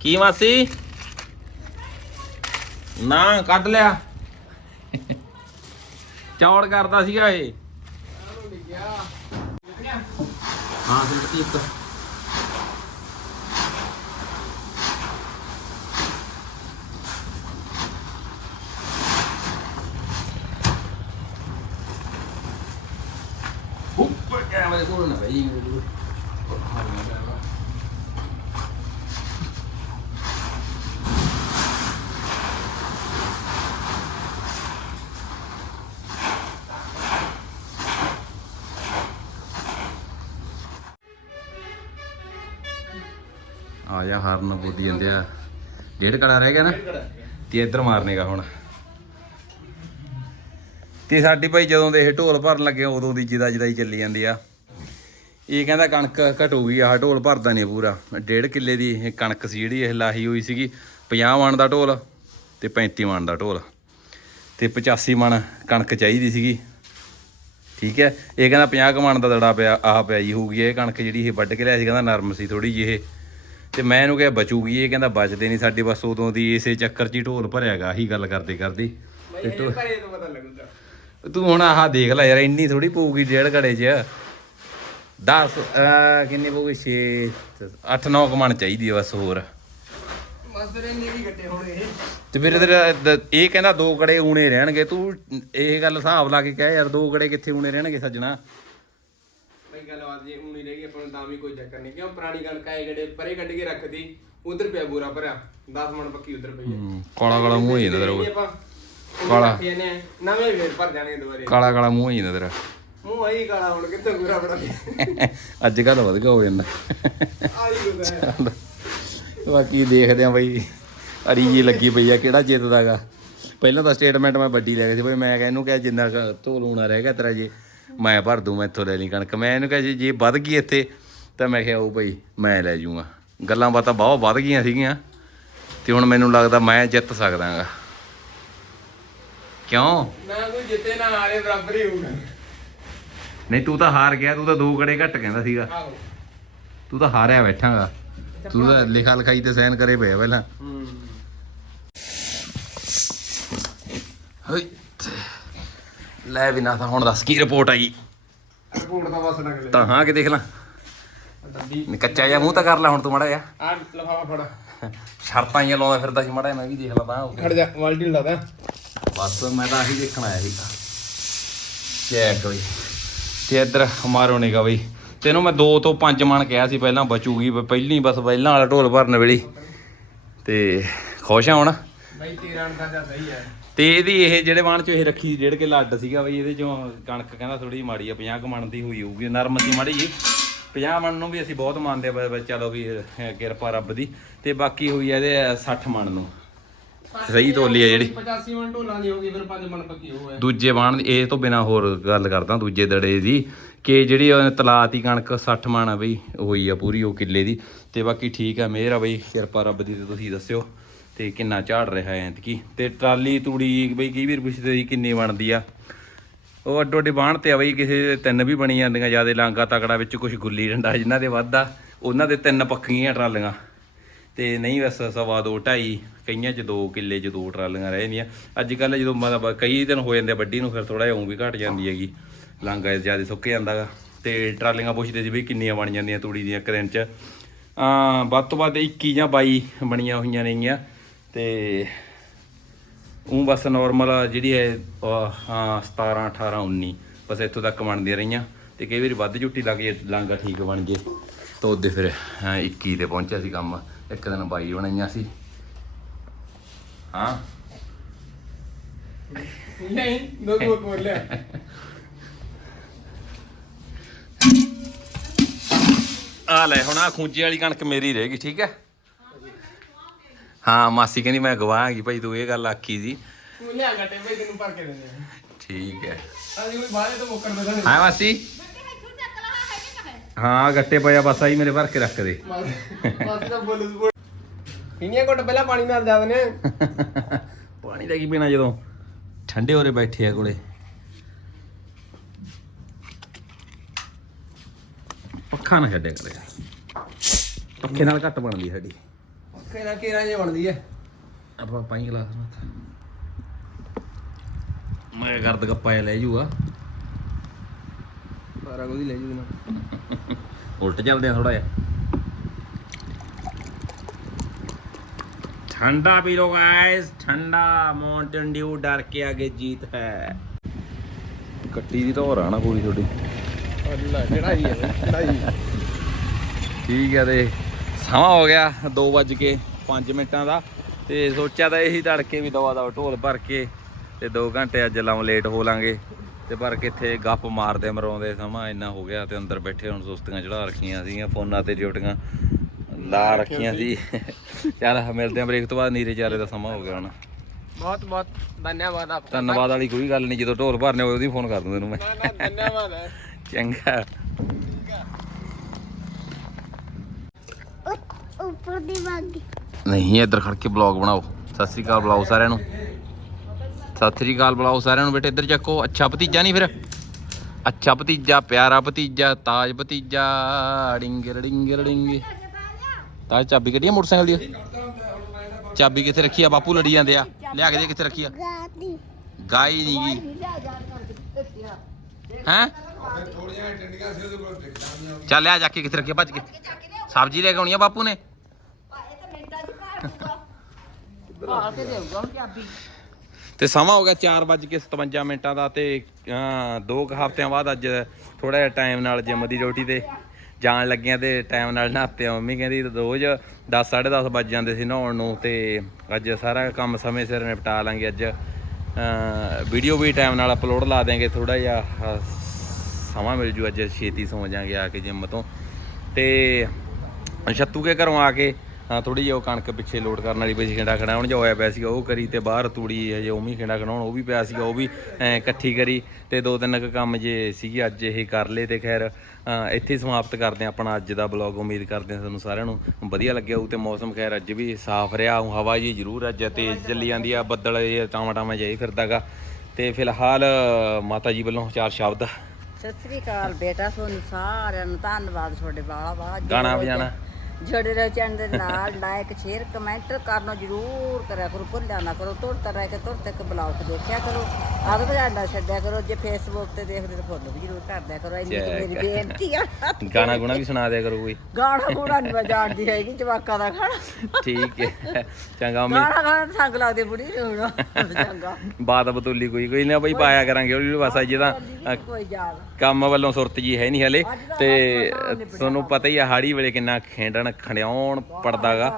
ਕੀ ਮਾਸੀ? ਨਾ ਕੱਢ ਲਿਆ। ਚੌੜ ਕਰਦਾ ਸੀਗਾ ਇਹ। ਹਾਂ ਸਿਲਕੀ ਇੱਕ ਉੱਪਰ ਕੈਮਰੇ ਕੋਲ ਨਾ ਬਈ ਆ ਜਾ ਹਰਨ ਬੋਦੀ ਜਾਂਦੇ ਆ। ਡੇਢ ਕੜਾ ਰਹਿ ਗਿਆ ਨਾ? ਤੇ ਇੱਧਰ ਮਾਰਨੇਗਾ ਹੁਣ। ਤੇ ਸਾਡੀ ਭਾਈ ਜਦੋਂ ਦੇ ਇਹ ਢੋਲ ਭਰਨ ਲੱਗੇ ਉਦੋਂ ਦੀ ਜਿਦਾ ਜਿਦਾ ਹੀ ਚੱਲੀ ਜਾਂਦੀ ਆ। ਇਹ ਕਹਿੰਦਾ ਕਣਕ ਘਟੂਗੀ ਆਹ ਢੋਲ ਭਰਦਾ ਨਹੀਂ ਪੂਰਾ। ਡੇਢ ਕਿੱਲੇ ਦੀ ਇਹ ਕਣਕ ਸੀ ਜਿਹੜੀ ਇਹ ਲਾਹੀ ਹੋਈ ਸੀਗੀ। 50 ਮਣ ਦਾ ਢੋਲ ਤੇ 35 ਮਣ ਦਾ ਢੋਲ। ਤੇ 85 ਮਣ ਕਣਕ ਚਾਹੀਦੀ ਸੀਗੀ। ਠੀਕ ਹੈ। ਇਹ ਕਹਿੰਦਾ 50 ਕੁ ਮਣ ਦਾ ਦੜਾ ਪਿਆ ਆਹ ਪਿਆ ਜੀ ਹੋਊਗੀ। ਇਹ ਕਣਕ ਜਿਹੜੀ ਇਹ ਵੱਢ ਕੇ ਲਿਆ ਸੀ ਕਹਿੰਦਾ ਨਰਮ ਸੀ ਥੋੜੀ ਜਿਹੀ ਇਹ। ਤੇ ਮੈਂ ਇਹਨੂੰ ਕਿਹਾ ਬਚੂਗੀ ਇਹ ਕਹਿੰਦਾ ਬਚਦੇ ਨਹੀਂ ਸਾਡੀ। ਬਸ ਉਦੋਂ ਦੀ ਇਸੇ ਚੱਕਰ 'ਚ ਹੀ ਢੋਲ ਭਰਿਆਗਾ ਆਹੀ ਗੱਲ ਕਰਦੇ ਕਰਦੀ। ਤੇ ਢੋਲ ਘਰੇ ਤੋਂ ਪਤਾ ਲੱਗੂਗਾ। ਤੂੰ ਹੁਣ ਆਹ ਦੇਖ ਲੈ ਯਾਰ ਇੰਨੀ ਥੋੜੀ ਪਊਗੀ ਡੇਢ ਘੜੇ 'ਚ। 10 ਕਿੰਨੀ ਪਊਗੀ? 6 8 9 ਕਮਣ ਚਾਹੀਦੀ ਆ ਬਸ ਹੋਰ। ਮਾਸਟਰ ਇੰਨੇ ਵੀ ਗੱਟੇ ਹੋਣੇ ਇਹ? ਤੇ ਫਿਰ ਤੇਰਾ ਦ- ਇਹ ਕਹਿੰਦਾ ਦੋ ਗੜੇ ਊਣੇ ਰਹਿਣਗੇ। ਤੂੰ ਇਹ ਗੱਲ ਹਿਸਾਬ ਲਾ ਕੇ ਕਹਿ ਯਾਰ ਦੋ ਗੜੇ ਕਿੱਥੇ ਊਣੇ ਰਹਿਣਗੇ ਸੱਜਣਾ? ਗੱਲਬਾਤ ਜੇ ਉਨੀ ਰਹਿ ਗਈ ਆਪਾਂ ਨੂੰ ਤਾਂ ਵੀ ਕੋਈ ਚੱਕਰ ਨਹੀਂ। ਕਿਉਂ? ਪੁਰਾਣੀ ਗੱਲ ਕਾਏ ਗੜੇ ਪਰੇ ਕੱਢ ਕੇ ਰੱਖਦੀ ਉਧਰ ਪਿਆ ਬੂਰਾ ਭਰਿਆ। 10 ਮਣ ਪੱਕੀ ਉਧਰ ਪਈ ਹੈ। ਕਾਲਾ ਕਾਲਾ ਮੂੰਹ ਹੋ ਜਾਂਦਾ ਤੇਰਾ ਆਪਾਂ ਕਾਲਾ। ਕਾਲਾ ਨਵੇਂ ਵੇਰ ਭਰ ਜਾਣੇ ਦੁਬਾਰੇ। ਕਾਲਾ ਕਾਲਾ ਮੂੰਹ ਹੋ ਜਾਂਦਾ ਤੇਰਾ। ਮੂੰਹ ਆਈ ਕਾਲਾ ਹੁਣ ਕਿੱਥੇ ਬੂਰਾ ਬੜਾ ਅੱਜ ਕੱਲ ਵਧ ਗਿਆ ਹੋ ਜਾਂਦਾ। ਆਈ ਗੁੱਦਾ ਬਾਕੀ ਦੇਖਦੇ ਆ ਬਈ ਅੜੀ ਜੀ ਲੱਗੀ ਪਈ ਆ ਕਿਹੜਾ ਜਿੱਤਦਾਗਾ ਪਹਿਲਾਂ ਤਾਂ ਸਟੇਟਮੈਂਟ ਮੈਂ ਵੱਡੀ ਲੈ ਗਈ ਸੀ ਬਈ ਮੈਂ ਕਿਹਾ ਇਹਨੂੰ ਕਿਹਾ ਜਿੰਨਾ ਧੋ ਲੂਣਾ ਰਹਿ ਗਿਆ ਤੇਰਾ ਜੇ। ਮੈਂ ਭਰ ਦੂੰ ਮੈਥੋਂ ਲੈ ਲਈ ਕਣਕ। ਮੈਂ ਇਹਨੂੰ ਕਿਹਾ ਜੀ ਜੇ ਵੱਧ ਗਈ ਇੱਥੇ ਤਾਂ ਮੈਂ ਕਿਹਾ ਉਹ ਬਈ ਮੈਂ ਲੈ ਜੂਗਾ। ਗੱਲਾਂ ਬਾਤਾਂ ਬਹੁਤ ਵੱਧ ਗਈਆਂ ਸੀਗੀਆਂ ਤੇ ਹੁਣ ਮੈਨੂੰ ਲੱਗਦਾ ਮੈਂ ਜਿੱਤ ਸਕਦਾਗਾ। ਕਿਉਂ? ਨਾ ਕੋਈ ਜਿੱਤੇ ਨਾ ਹਾਰੇ ਬਰਾਬਰ ਹੀ ਹੋਊਗਾ। ਨਹੀਂ ਤੂੰ ਤਾਂ ਹਾਰ ਗਿਆ ਤੂੰ ਤਾਂ ਦੋ ਗੜੇ ਘੱਟ ਕਹਿੰਦਾ ਸੀਗਾ। ਆਹੋ। ਤੂੰ ਤਾਂ ਹਾਰਿਆ ਬੈਠਾਂਗਾ। ਤੂੰ ਤਾਂ ਲਿਖਾ ਲਿਖਾਈ ਤੇ ਸਾਈਨ ਕਰੇ ਪਏ ਪਹਿਲਾਂ। ਹੂੰ। ਹਈ ਲੈ ਵੀ ਨਾ ਤਾਂ ਹੁਣ ਦੱਸ ਕੀ ਰਿਪੋਰਟ ਆਈ? ਰਿਪੋਰਟ ਦਾ ਬਸ ਲੈ ਤਾਂ ਹਾਂ ਕਿ ਦੇਖ ਲਾਂ। ਡੱਬੀ ਕੱਚਾ ਜਿਹਾ ਮੂੰਹ ਤਾਂ ਕਰ ਲੈ ਹੁਣ ਤੂੰ ਮੜਾ ਜਾ ਆ ਲਫਾਫਾ ਫੜ। ਸ਼ਰਤਾਂ ਹੀ ਲਾਉਂਦਾ ਫਿਰਦਾ ਸੀ ਮੜਾ ਮੈਂ ਵੀ ਦੇਖ ਲਾ ਤਾਂ ਖੜ ਜਾ ਬਾਲਟੀ ਲਾਦਾ ਬਸ ਮੈਂ ਤਾਂ ਆਹੀ ਦੇਖਣ ਆਇਆ ਸੀ। ਚੈੱਕ ਬਈ। ਤੇ ਇੱਧਰ ਮਾਰੋ ਨਿਗਾ ਬਈ। ਤੈਨੂੰ ਮੈਂ 2 ਤੋਂ 5 ਮਣ ਕਿਹਾ ਸੀ ਪਹਿਲਾਂ ਬਚੂਗੀ ਪਹਿਲੀ ਬਸ ਪਹਿਲਾਂ ਵਾਲਾ ਢੋਲ ਭਰਨ ਵੇਲੇ। ਤੇ ਖੁਸ਼ ਆ ਹੁਣ? ਬਈ 13 ਦਾ ਸਹੀ ਹੈ। ਤੇ ਇਹਦੀ ਇਹ ਜਿਹੜੇ ਵਾਣ ਚੋਂ ਇਹ ਰੱਖੀ ਡੇਢ ਕਿੱਲਾ ਅੱਡ ਸੀਗਾ ਬਈ ਇਹਦੇ ਚੋਂ ਕਣਕ ਕਹਿੰਦਾ ਥੋੜੀ ਮਾੜੀ ਆ 50 ਕੁ ਮਣ ਦੀ ਹੋਈ ਹੋਊਗੀ ਨਰਮ ਸੀ ਮਾੜੀ ਜੀ। 50 ਮਣ ਨੂੰ ਵੀ ਅਸੀਂ ਬਹੁਤ ਮੰਨਦੇ ਆ ਬ- ਬ- ਚਲੋ ਵੀ ਕਿਰਪਾ ਰੱਬ ਦੀ। ਤੇ ਬਾਕੀ ਹੋਈ ਆ ਇਹਦੇ 60 ਮਣ ਨੂੰ। ਸਹੀ ਤੋਲੀ ਆ ਜਿਹੜੀ। 85 ਮਿੰਟ ਢੋਲਾਂ ਦੀ ਹੋ ਗਈ ਫਿਰ 5 ਮਿੰਟ ਪੱਕੀ ਹੋ ਹੈ ਦੂਜੇ ਬਾਣ ਦੀ ਇਹ ਤੋਂ ਬਿਨਾ ਹੋਰ ਗੱਲ ਕਰਦਾ ਦੂਜੇ ਦੜੇ ਦੀ ਕਿ ਜਿਹੜੀ ਤਲਾਤੀ ਕਣਕ 60 ਮਣ ਆ ਬਈ ਹੋਈ ਆ ਪੂਰੀ ਉਹ ਕਿੱਲੇ ਦੀ। ਤੇ ਬਾਕੀ ਠੀਕ ਆ ਮਿਹਰ ਆ ਬਈ ਕਿਰਪਾ ਰੱਬ ਦੀ ਤੇ ਤੁਸੀਂ ਦੱਸਿਓ। ਤੇ ਕਿੰਨਾ ਝਾੜ ਰਿਹਾ ਐ ਐਤਕੀ। ਤੇ ਟਰਾਲੀ ਤੂੜੀ ਬਈ ਕਈ ਵੀਰ ਪੁੱਛਦੇ ਸੀ ਕਿੰਨੀ ਬਣਦੀ ਆ। ਉਹ ਅੱਡੋ ਅੱਡੇ ਬਾਣ ਤੇ ਆ ਬਈ, ਕਿਸੇ ਤਿੰਨ ਵੀ ਬਣੀ ਜਾਂਦੀਆਂ ਜਿਆਦੇ ਲਾਂਗਾ ਤਕੜਾ ਵਿੱਚ ਕੁਝ ਗੁੱਲੀ ਡੰਡਾ ਜਿਨ੍ਹਾਂ ਦੇ ਵੱਧ ਆ, ਉਹਨਾਂ ਦੇ ਤਿੰਨ ਪੱਕੀਆਂ ਟਰਾਲੀਆਂ। ਤੇ ਨਹੀਂ ਬਸ ਸਵਾ ਦੋ ਢਾਈ, ਕਈਆਂ ਚ ਦੋ ਕਿੱਲੇ ਚ ਦੋ ਟਰਾਲੀਆਂ ਰਹਿ ਜਾਂਦੀਆਂ। ਅੱਜ ਕੱਲ ਜਦੋਂ ਮਤਲਬ ਕਈ ਦਿਨ ਹੋ ਜਾਂਦੇ ਆ, ਵੱਡੀ ਨੂੰ ਫਿਰ ਥੋੜਾ ਜਿਹਾ ਉਂ ਵੀ ਘਟ ਜਾਂਦੀ ਹੈਗੀ। ਲਾਂਗਾ ਜ਼ਿਆਦਾ ਸੁੱਕ ਜਾਂਦਾਗਾ ਤੇ ਟਰਾਲੀਆਂ ਪੁੱਛਦੇ ਸੀ ਵੀ ਕਿੰਨੀਆਂ ਬਣ ਜਾਂਦੀਆਂ ਤੂੜੀ ਦੀਆਂ ਇੱਕ ਦਿਨ ਚ। ਆ ਵੱਧ ਤੋਂ ਵੱਧ 21 ਜਾਂ 22 ਬਣੀਆਂ ਹੋਈਆਂ ਨੇਗੀਆਂ। ਤੇ ਉਹ ਬਸ ਨਾਰਮਲ ਜਿਹੜੀ ਹੈ ਹਾਂ 17 18 19 ਬਸ ਇੱਥੋਂ ਤੱਕ ਬਣਦੀਆਂ ਰਹੀਆਂ। ਤੇ ਕਈ ਵਾਰੀ ਵੱਧ ਝੁੱਟੀ ਲੱਗ ਜੇ ਲਾਂਗਾ ਠੀਕ ਬਣ ਜੇ। ਤਾਂ ਉਹਦੇ ਫਿਰ ਹਾਂ 21 ਤੇ ਪਹੁੰਚਿਆ ਸੀ ਕੰਮ। ਇੱਕ ਦਿਨ 22 ਬਣਾਈਆਂ ਸੀ। ਹਾਂ? ਨਹੀਂ ਦੋ ਦੋ ਬੋਲ ਲਿਆ। ਆ ਲੈ ਹੁਣ ਆ ਖੂੰਜੇ ਵਾਲੀ ਕਣਕ ਮੇਰੀ ਰਹਿ ਗਈ ਠੀਕ ਹੈ? ਹਾਂ ਮਾਸੀ ਕਹਿੰਦੀ ਮੈਂ ਗਵਾਹਾਂਗੀ ਭਾਈ ਤੂੰ ਇਹ ਗੱਲ ਆਖੀ ਸੀ। ਤੂੰ ਲਿਆ ਗੱਟੇ ਬਈ ਤੈਨੂੰ ਭਰ ਕੇ ਦਿੰਦੇ ਆ। ਠੀਕ ਹੈ। ਅਸੀਂ ਕੋਈ ਬਾਹਰੇ ਤੋਂ ਮੁੱਕਰ ਦੇ ਦੇਣੇ ਹਾਂ ਮਾਸੀ? ਹਾਂ ਗੱਟੇ ਪਿਆ ਬਸ ਆਈ ਮੇਰੇ ਭਰ ਕੇ ਰੱਖ ਦੇ। ਮਾਸੀ ਦਾ ਬੋਲ ਬੋਲ ਕਿੰਨੀਆਂ ਘੁੱਟ ਪਹਿਲਾਂ ਪਾਣੀ ਨਾਲ ਜਾ ਦਨੇ ਪਾਣੀ ਦਾ ਕੀ ਪੀਣਾ ਜਦੋਂ? ਠੰਡੇ ਹੋਰੇ ਬੈਠੇ ਆ ਕੋਲੇ। ਪੱਖਾ ਨਾ ਛੱਡਿਆ ਕਰੇ। ਪੱਖੇ ਨਾਲ ਘੱਟ ਬਣਦੀ ਸਾਡੀ। ਕਿਹੜਾ ਕਿਹੜਾ ਜੇ ਬਣਦੀ ਐ? ਆਪਾਂ ਪਾਈ ਗਲਾਸ ਨਾਲ। ਮੈਂ ਗਰਦ ਗੱਪਾ ਜਿਹਾ ਲੈ ਜੂਗਾ। ਸਾਰਾ ਕੁਝ ਹੀ ਲੈ ਜੂ ਨਾ ਉਲਟ ਚੱਲਦੇ ਆ ਥੋੜਾ ਜਿਹਾ। ਠੰਡਾ ਪੀ ਲੋ ਗਾਇਸ ਠੰਡਾ। ਮਾਊਂਟਨ ਡਿਊ ਡਰ ਕੇ ਆਗੇ ਜੀਤ ਹੈ। ਕੱਟੀ ਦੀ ਧੌਰ ਆ ਨਾ ਪੂਰੀ ਤੁਹਾਡੀ। ਅੱਲਾ ਚੜਾਈ ਐ ਚੜਾਈ ਠੀਕ ਹੈ ਤੇ ਸਮਾਂ ਹੋ ਗਿਆ 2 ਵੱਜ ਕੇ 5 ਮਿੰਟਾਂ ਦਾ ਤੇ ਸੋਚਿਆ ਤਾਂ ਇਹੀ ਤੜਕੇ ਵੀ ਦਵਾ ਦਵਾ ਢੋਲ ਭਰ ਕੇ ਤੇ 2 ਘੰਟੇ ਅੱਜ ਲਾਉਂ ਲੇਟ ਹੋ ਲਾਂਗੇ ਤੇ ਪਰ ਕਿੱਥੇ ਗੱਪ ਮਾਰਦੇ ਮਰਾਉਂਦੇ ਸਮਾਂ ਇੰਨਾ ਹੋ ਗਿਆ ਤੇ ਅੰਦਰ ਬੈਠੇ ਹੁਣ ਸੁਸਤੀਆਂ ਚੜਾ ਰੱਖੀਆਂ ਸੀਗੀਆਂ ਫੋਨਾਂ ਤੇ ਡਿਊਟੀਆਂ ਲਾ ਰੱਖੀਆਂ ਸੀ। ਚੱਲ ਮਿਲਦੇ ਆਂ ਬ੍ਰੇਕ ਤੋਂ ਬਾਅਦ ਨੀਰੇ ਚਾਰੇ ਦਾ ਸਮਾਂ ਹੋ ਗਿਆ ਹੁਣ। ਬਹੁਤ ਬਹੁਤ ਧੰਨਵਾਦ ਆਪ ਧੰਨਵਾਦ ਵਾਲੀ ਕੋਈ ਗੱਲ ਨਹੀਂ ਜਦੋਂ ਢੋਲ ਭਰਨੇ ਹੋਏ ਉਹਦੀ ਫੋਨ ਕਰ ਦੂੰ ਤੈਨੂੰ ਮੈਂ। ਨਾ ਨਾ ਧੰਨਵਾਦ ਹੈ। ਚੰਗਾ। ਉੱਪਰ ਦੀ ਵਾਗੀ ਨਹੀਂ ਇੱਧਰ ਖੜ ਕੇ ਬਲੌਗ ਬਣਾਓ। ਸਤਿ ਸ੍ਰੀ ਅਕਾਲ ਬੁਲਾਓ ਸਾਰਿਆਂ ਨੂੰ। ਸਤਿ ਸ੍ਰੀ ਅਕਾਲ ਬੁਲਾਓ ਸਾਰਿਆਂ ਨੂੰ ਬੇਟੇ ਇੱਧਰ ਚੱਕੋ। ਅੱਛਾ ਭਤੀਜਾ ਨਹੀਂ ਫਿਰ? ਅੱਛਾ ਭਤੀਜਾ ਪਿਆਰਾ ਭਤੀਜਾ ਤਾਜ ਭਤੀਜਾ ਡਿੰਗਰ ਡਿੰਗਰ ਡਿੰਗੇ। ਤਾਜ ਚਾਬੀ ਕੱਢੀ ਆ ਮੋਟਰਸਾਈਕਲ ਦੀ? ਚਾਬੀ ਕਿੱਥੇ ਰੱਖੀ ਆ? ਬਾਪੂ ਲੜੀ ਜਾਂਦੇ ਆ। ਲਿਆ ਕੇ ਦੇ ਕਿੱਥੇ ਰੱਖੀ ਆ? ਗਾਈ ਨਹੀਂ ਗਈ ਹੈਂ? ਚੱਲ ਆ ਜਾ ਕੇ ਕਿੱਥੇ ਰੱਖੀ ਆ ਭੱਜ ਕੇ। ਸਬਜ਼ੀ ਲੈ ਕੇ ਆਉਣੀ ਆ ਬਾਪੂ ਨੇ। ਤੇ ਸਮਾਂ ਹੋ ਗਿਆ 4:57 ਮਿੰਟਾਂ ਦਾ ਤੇ ਅਹ, ਦੋ ਕੁ ਹਫ਼ਤਿਆਂ ਬਾਅਦ ਅੱਜ ਥੋੜਾ ਜਿਹਾ ਟਾਈਮ ਨਾਲ ਜਿਮ ਦੀ ਡਿਊਟੀ ਤੇ ਜਾਣ ਲੱਗਿਆ ਤੇ ਟਾਈਮ ਨਾਲ ਨਹਾਤੇ ਆ। ਮੰਮੀ ਕਹਿੰਦੀ ਰੋਜ਼ 10 10:30 ਵੱਜ ਜਾਂਦੇ ਸੀ ਨਹਾਉਣ ਨੂੰ ਤੇ ਅੱਜ ਸਾਰਾ ਕੰਮ ਸਮੇਂ ਸਿਰ ਨਿਪਟਾ ਲਾਂਗੇ ਅੱਜ। ਵੀਡੀਓ ਵੀ ਟਾਈਮ ਨਾਲ ਅਪਲੋਡ ਲਾ ਦੇਾਂਗੇ ਥੋੜਾ ਜਿਹਾ ਅਹ, ਸਮਾਂ ਮਿਲ ਜੂ, ਅੱਜ ਛੇਤੀ ਸੌਂ ਜਾਾਂਗੇ ਆ ਕੇ ਜਿੰਮ ਤੋਂ। ਤੇ ਛੱਤੂ ਕੇ ਘਰੋਂ ਆ ਕੇ, ਹਾਂ ਥੋੜੀ ਜਿਹੀ ਉਹ ਕਣਕ ਪਿੱਛੇ ਲੋਡ ਕਰਨ ਵਾਲੀ ਪਈ ਸੀ ਖਿੰਡਾ ਖੜਾਉਣ ਜੋ ਹੋਇਆ ਪਿਆ ਸੀਗਾ, ਉਹ ਕਰੀ ਤੇ ਬਾਹਰ ਤੂੜੀ ਹਜੇ ਉਮੀ ਖਿੰਡਾ ਖੜਾਉਣ ਉਹ ਵੀ ਪਿਆ ਸੀਗਾ, ਉਹ ਵੀ ਇਕੱਠੀ ਕਰੀ ਤੇ ਦੋ ਤਿੰਨ ਕੁ ਕੰਮ ਜੇ ਸੀਗੇ, ਅੱਜ ਇਹ ਕਰ ਲਏ ਤੇ ਖੈਰ ਇੱਥੇ ਸਮਾਪਤ ਕਰਦੇ ਹਾਂ ਆਪਣਾ ਅੱਜ ਦਾ ਬਲੌਗ ਉਮੀਦ ਕਰਦੇ ਹਾਂ ਤੁਹਾਨੂੰ ਸਾਰਿਆਂ ਨੂੰ ਵਧੀਆ ਲੱਗਿਆ ਹੋਊ ਤੇ ਮੌਸਮ ਖੈਰ ਅੱਜ ਵੀ ਸਾਫ਼ ਰਿਹਾ ਹਵਾ ਜੀ ਜ਼ਰੂਰ ਅੱਜ ਤੇਜ਼ ਚੱਲੀ ਜਾਂਦੀ ਆ, ਬੱਦਲ ਇਹ ਟਾਵਾਂ ਟਾਵਾਂ ਜਾਈ ਫਿਰਦਾਗਾ ਤੇ ਫਿਲਹਾਲ, ਮਾਤਾ ਜੀ ਵੱਲੋਂ ਚਾਰ ਸ਼ਬਦ ਸਤਿ ਸ੍ਰੀ ਅਕਾਲ ਬੇਟਾ ਤੁਹਾਨੂੰ ਸਾਰਿਆਂ ਨੂੰ ਧੰਨਵਾਦ ਤੁਹਾਡੇ ਬਾਲਾ ਬਾਲਾ ਗਾਣਾ ਵਜਾਣਾ ਜੁੜੇ ਰਹੋ ਚੈਨਲ ਦੇ ਨਾਲ ਲਾਈਕ ਸ਼ੇਅਰ ਕਮੈਂਟ ਕਰਨਾ ਜ਼ਰੂਰ ਕਰਿਆ ਕਰੋ ਭੁੱਲਿਆ ਨਾ ਕਰੋ ਤੁਰਤਾ ਰਹਿ ਕੇ ਤੁਰ ਤੱਕ ਬਲੌਗ ਦੇਖਿਆ ਕਰੋ ਆਦ ਵਜਾਣਾ ਛੱਡਿਆ ਕਰੋ ਜੇ ਫੇਸਬੁੱਕ ਤੇ ਦੇਖਦੇ ਤਾਂ ਫੋਲੋ ਵੀ ਜ਼ਰੂਰ ਕਰ ਦਿਆ ਕਰੋ ਇੰਨੀ ਕੁ ਮੇਰੀ ਬੇਨਤੀ ਆ। ਗਾਣਾ ਗੁਣਾ ਵੀ ਸੁਣਾ ਦਿਆ ਕਰੋ ਕੋਈ। ਗਾਣਾ ਗੂੜਾ ਨਹੀਂ ਵਜਾਣਦੀ ਹੈਗੀ ਜਵਾਕਾਂ ਦਾ ਖਾਣਾ ਠੀਕ ਹੈ ਚੰਗਾ ਗਾਣਾ ਗਾਣਾ ਸੰਗ ਬੁੜੀ ਹੁਣ ਚੰਗਾ। ਬਾਤ ਬਤੂਲੀ ਕੋਈ ਕੋਈ ਨਾ ਬਈ ਪਾਇਆ ਕਰਾਂਗੇ ਹੌਲੀ ਬਸ ਅੱਜ ਤਾਂ ਕੋਈ ਯਾਦ ਕੰਮ ਵੱਲੋਂ ਸੁਰਤ ਜੀ ਹੈ ਨਹੀਂ ਹਲੇ। ਤੇ ਤੁਹਾਨੂੰ ਪਤਾ ਹੀ ਆ ਹਾੜੀ ਵੇਲੇ ਕਿੰਨਾ ਖੇਡਣ ਖੜਿਆਉਣ ਪੜਦਾਗਾ।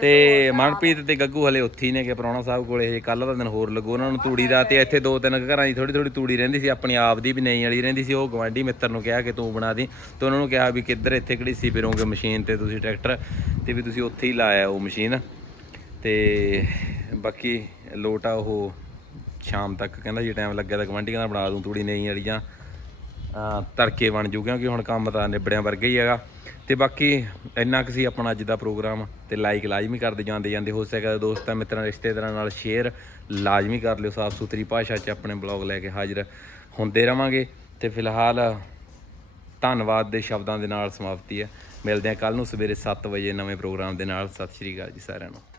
ਤੇ ਮਨਪ੍ਰੀਤ ਤੇ ਗੱਗੂ ਹਲੇ ਉੱਥੇ ਹੀ ਨੇ ਕਿ ਪ੍ਰਾਹੁਣਾ ਸਾਹਿਬ ਕੋਲੇ ਇਹ ਕੱਲ ਦਾ ਦਿਨ ਹੋਰ ਲੱਗੂ। ਉਹਨਾਂ ਨੂੰ ਤੂੜੀ ਦਾ ਤੇ ਇੱਥੇ ਦੋ ਤਿੰਨ ਘਰਾਂ ਦੀ ਥੋੜੀ ਥੋੜੀ ਤੂੜੀ ਰਹਿੰਦੀ ਸੀ ਆਪਣੀ ਆਪ ਦੀ ਵੀ ਨਹੀਂ ਵਾਲੀ ਰਹਿੰਦੀ ਸੀ। ਉਹ ਗਵਾਂਢੀ ਮਿੱਤਰ ਨੂੰ ਕਿਹਾ ਕਿ ਤੂੰ ਬਣਾ ਦੀ। ਤੇ ਉਹਨਾਂ ਨੂੰ ਕਿਹਾ ਵੀ ਕਿੱਧਰ ਇੱਥੇ ਕਿਹੜੀ ਸੀ ਫਿਰੋਗੇ ਮਸ਼ੀਨ ਤੇ ਤੁਸੀਂ ਟਰੈਕਟਰ ਤੇ ਵੀ ਤੁਸੀਂ ਉੱਥੇ ਹੀ ਲਾਇਆ ਉਹ ਮਸ਼ੀਨ। ਤੇ ਬਾਕੀ ਲੋਟ ਉਹ ਸ਼ਾਮ ਤੱਕ ਕਹਿੰਦਾ ਜੇ ਟਾਈਮ ਲੱਗਿਆ ਤਾਂ ਗਵਾਂਢੀ ਕਹਿੰਦਾ ਬਣਾ ਦੂੰ ਤੂੜੀ ਨਹੀਂ ਵਾਲੀਆਂ। ਤੜਕੇ ਬਣ ਜੂ, ਕਿਉਂਕਿ ਹੁਣ ਕੰਮ ਤਾਂ ਨਿਬੜਿਆਂ ਵਰਗਾ ਹੀ ਹੈਗਾ। ਤੇ ਬਾਕੀ ਇੰਨਾ ਕੁ ਸੀ ਆਪਣਾ ਅੱਜ ਦਾ ਪ੍ਰੋਗਰਾਮ, ਤੇ ਲਾਈਕ ਲਾਜ਼ਮੀ ਕਰਦੇ ਜਾਂਦੇ ਜਾਂਦੇ, ਹੋ ਸਕਦਾ ਦੋਸਤਾਂ, ਮਿੱਤਰਾਂ, ਰਿਸ਼ਤੇਦਾਰਾਂ ਨਾਲ ਸ਼ੇਅਰ ਲਾਜ਼ਮੀ ਕਰ ਲਿਓ ਸਾਫ਼ ਸੁਥਰੀ ਭਾਸ਼ਾ 'ਚ ਆਪਣੇ ਬਲੌਗ ਲੈ ਕੇ ਹਾਜ਼ਰ ਹੁੰਦੇ ਰਵਾਂਗੇ। ਤੇ ਫਿਲਹਾਲ ਧੰਨਵਾਦ ਦੇ ਸ਼ਬਦਾਂ ਦੇ ਨਾਲ ਸਮਾਪਤੀ ਹੈ। ਮਿਲਦੇ ਹਾਂ ਕੱਲ ਨੂੰ ਸਵੇਰੇ 7 ਵਜੇ ਨਵੇਂ ਪ੍ਰੋਗਰਾਮ ਦੇ ਨਾਲ। ਸਤਿ ਸ਼੍ਰੀ ਅਕਾਲ ਜੀ ਸਾਰਿਆਂ ਨੂੰ।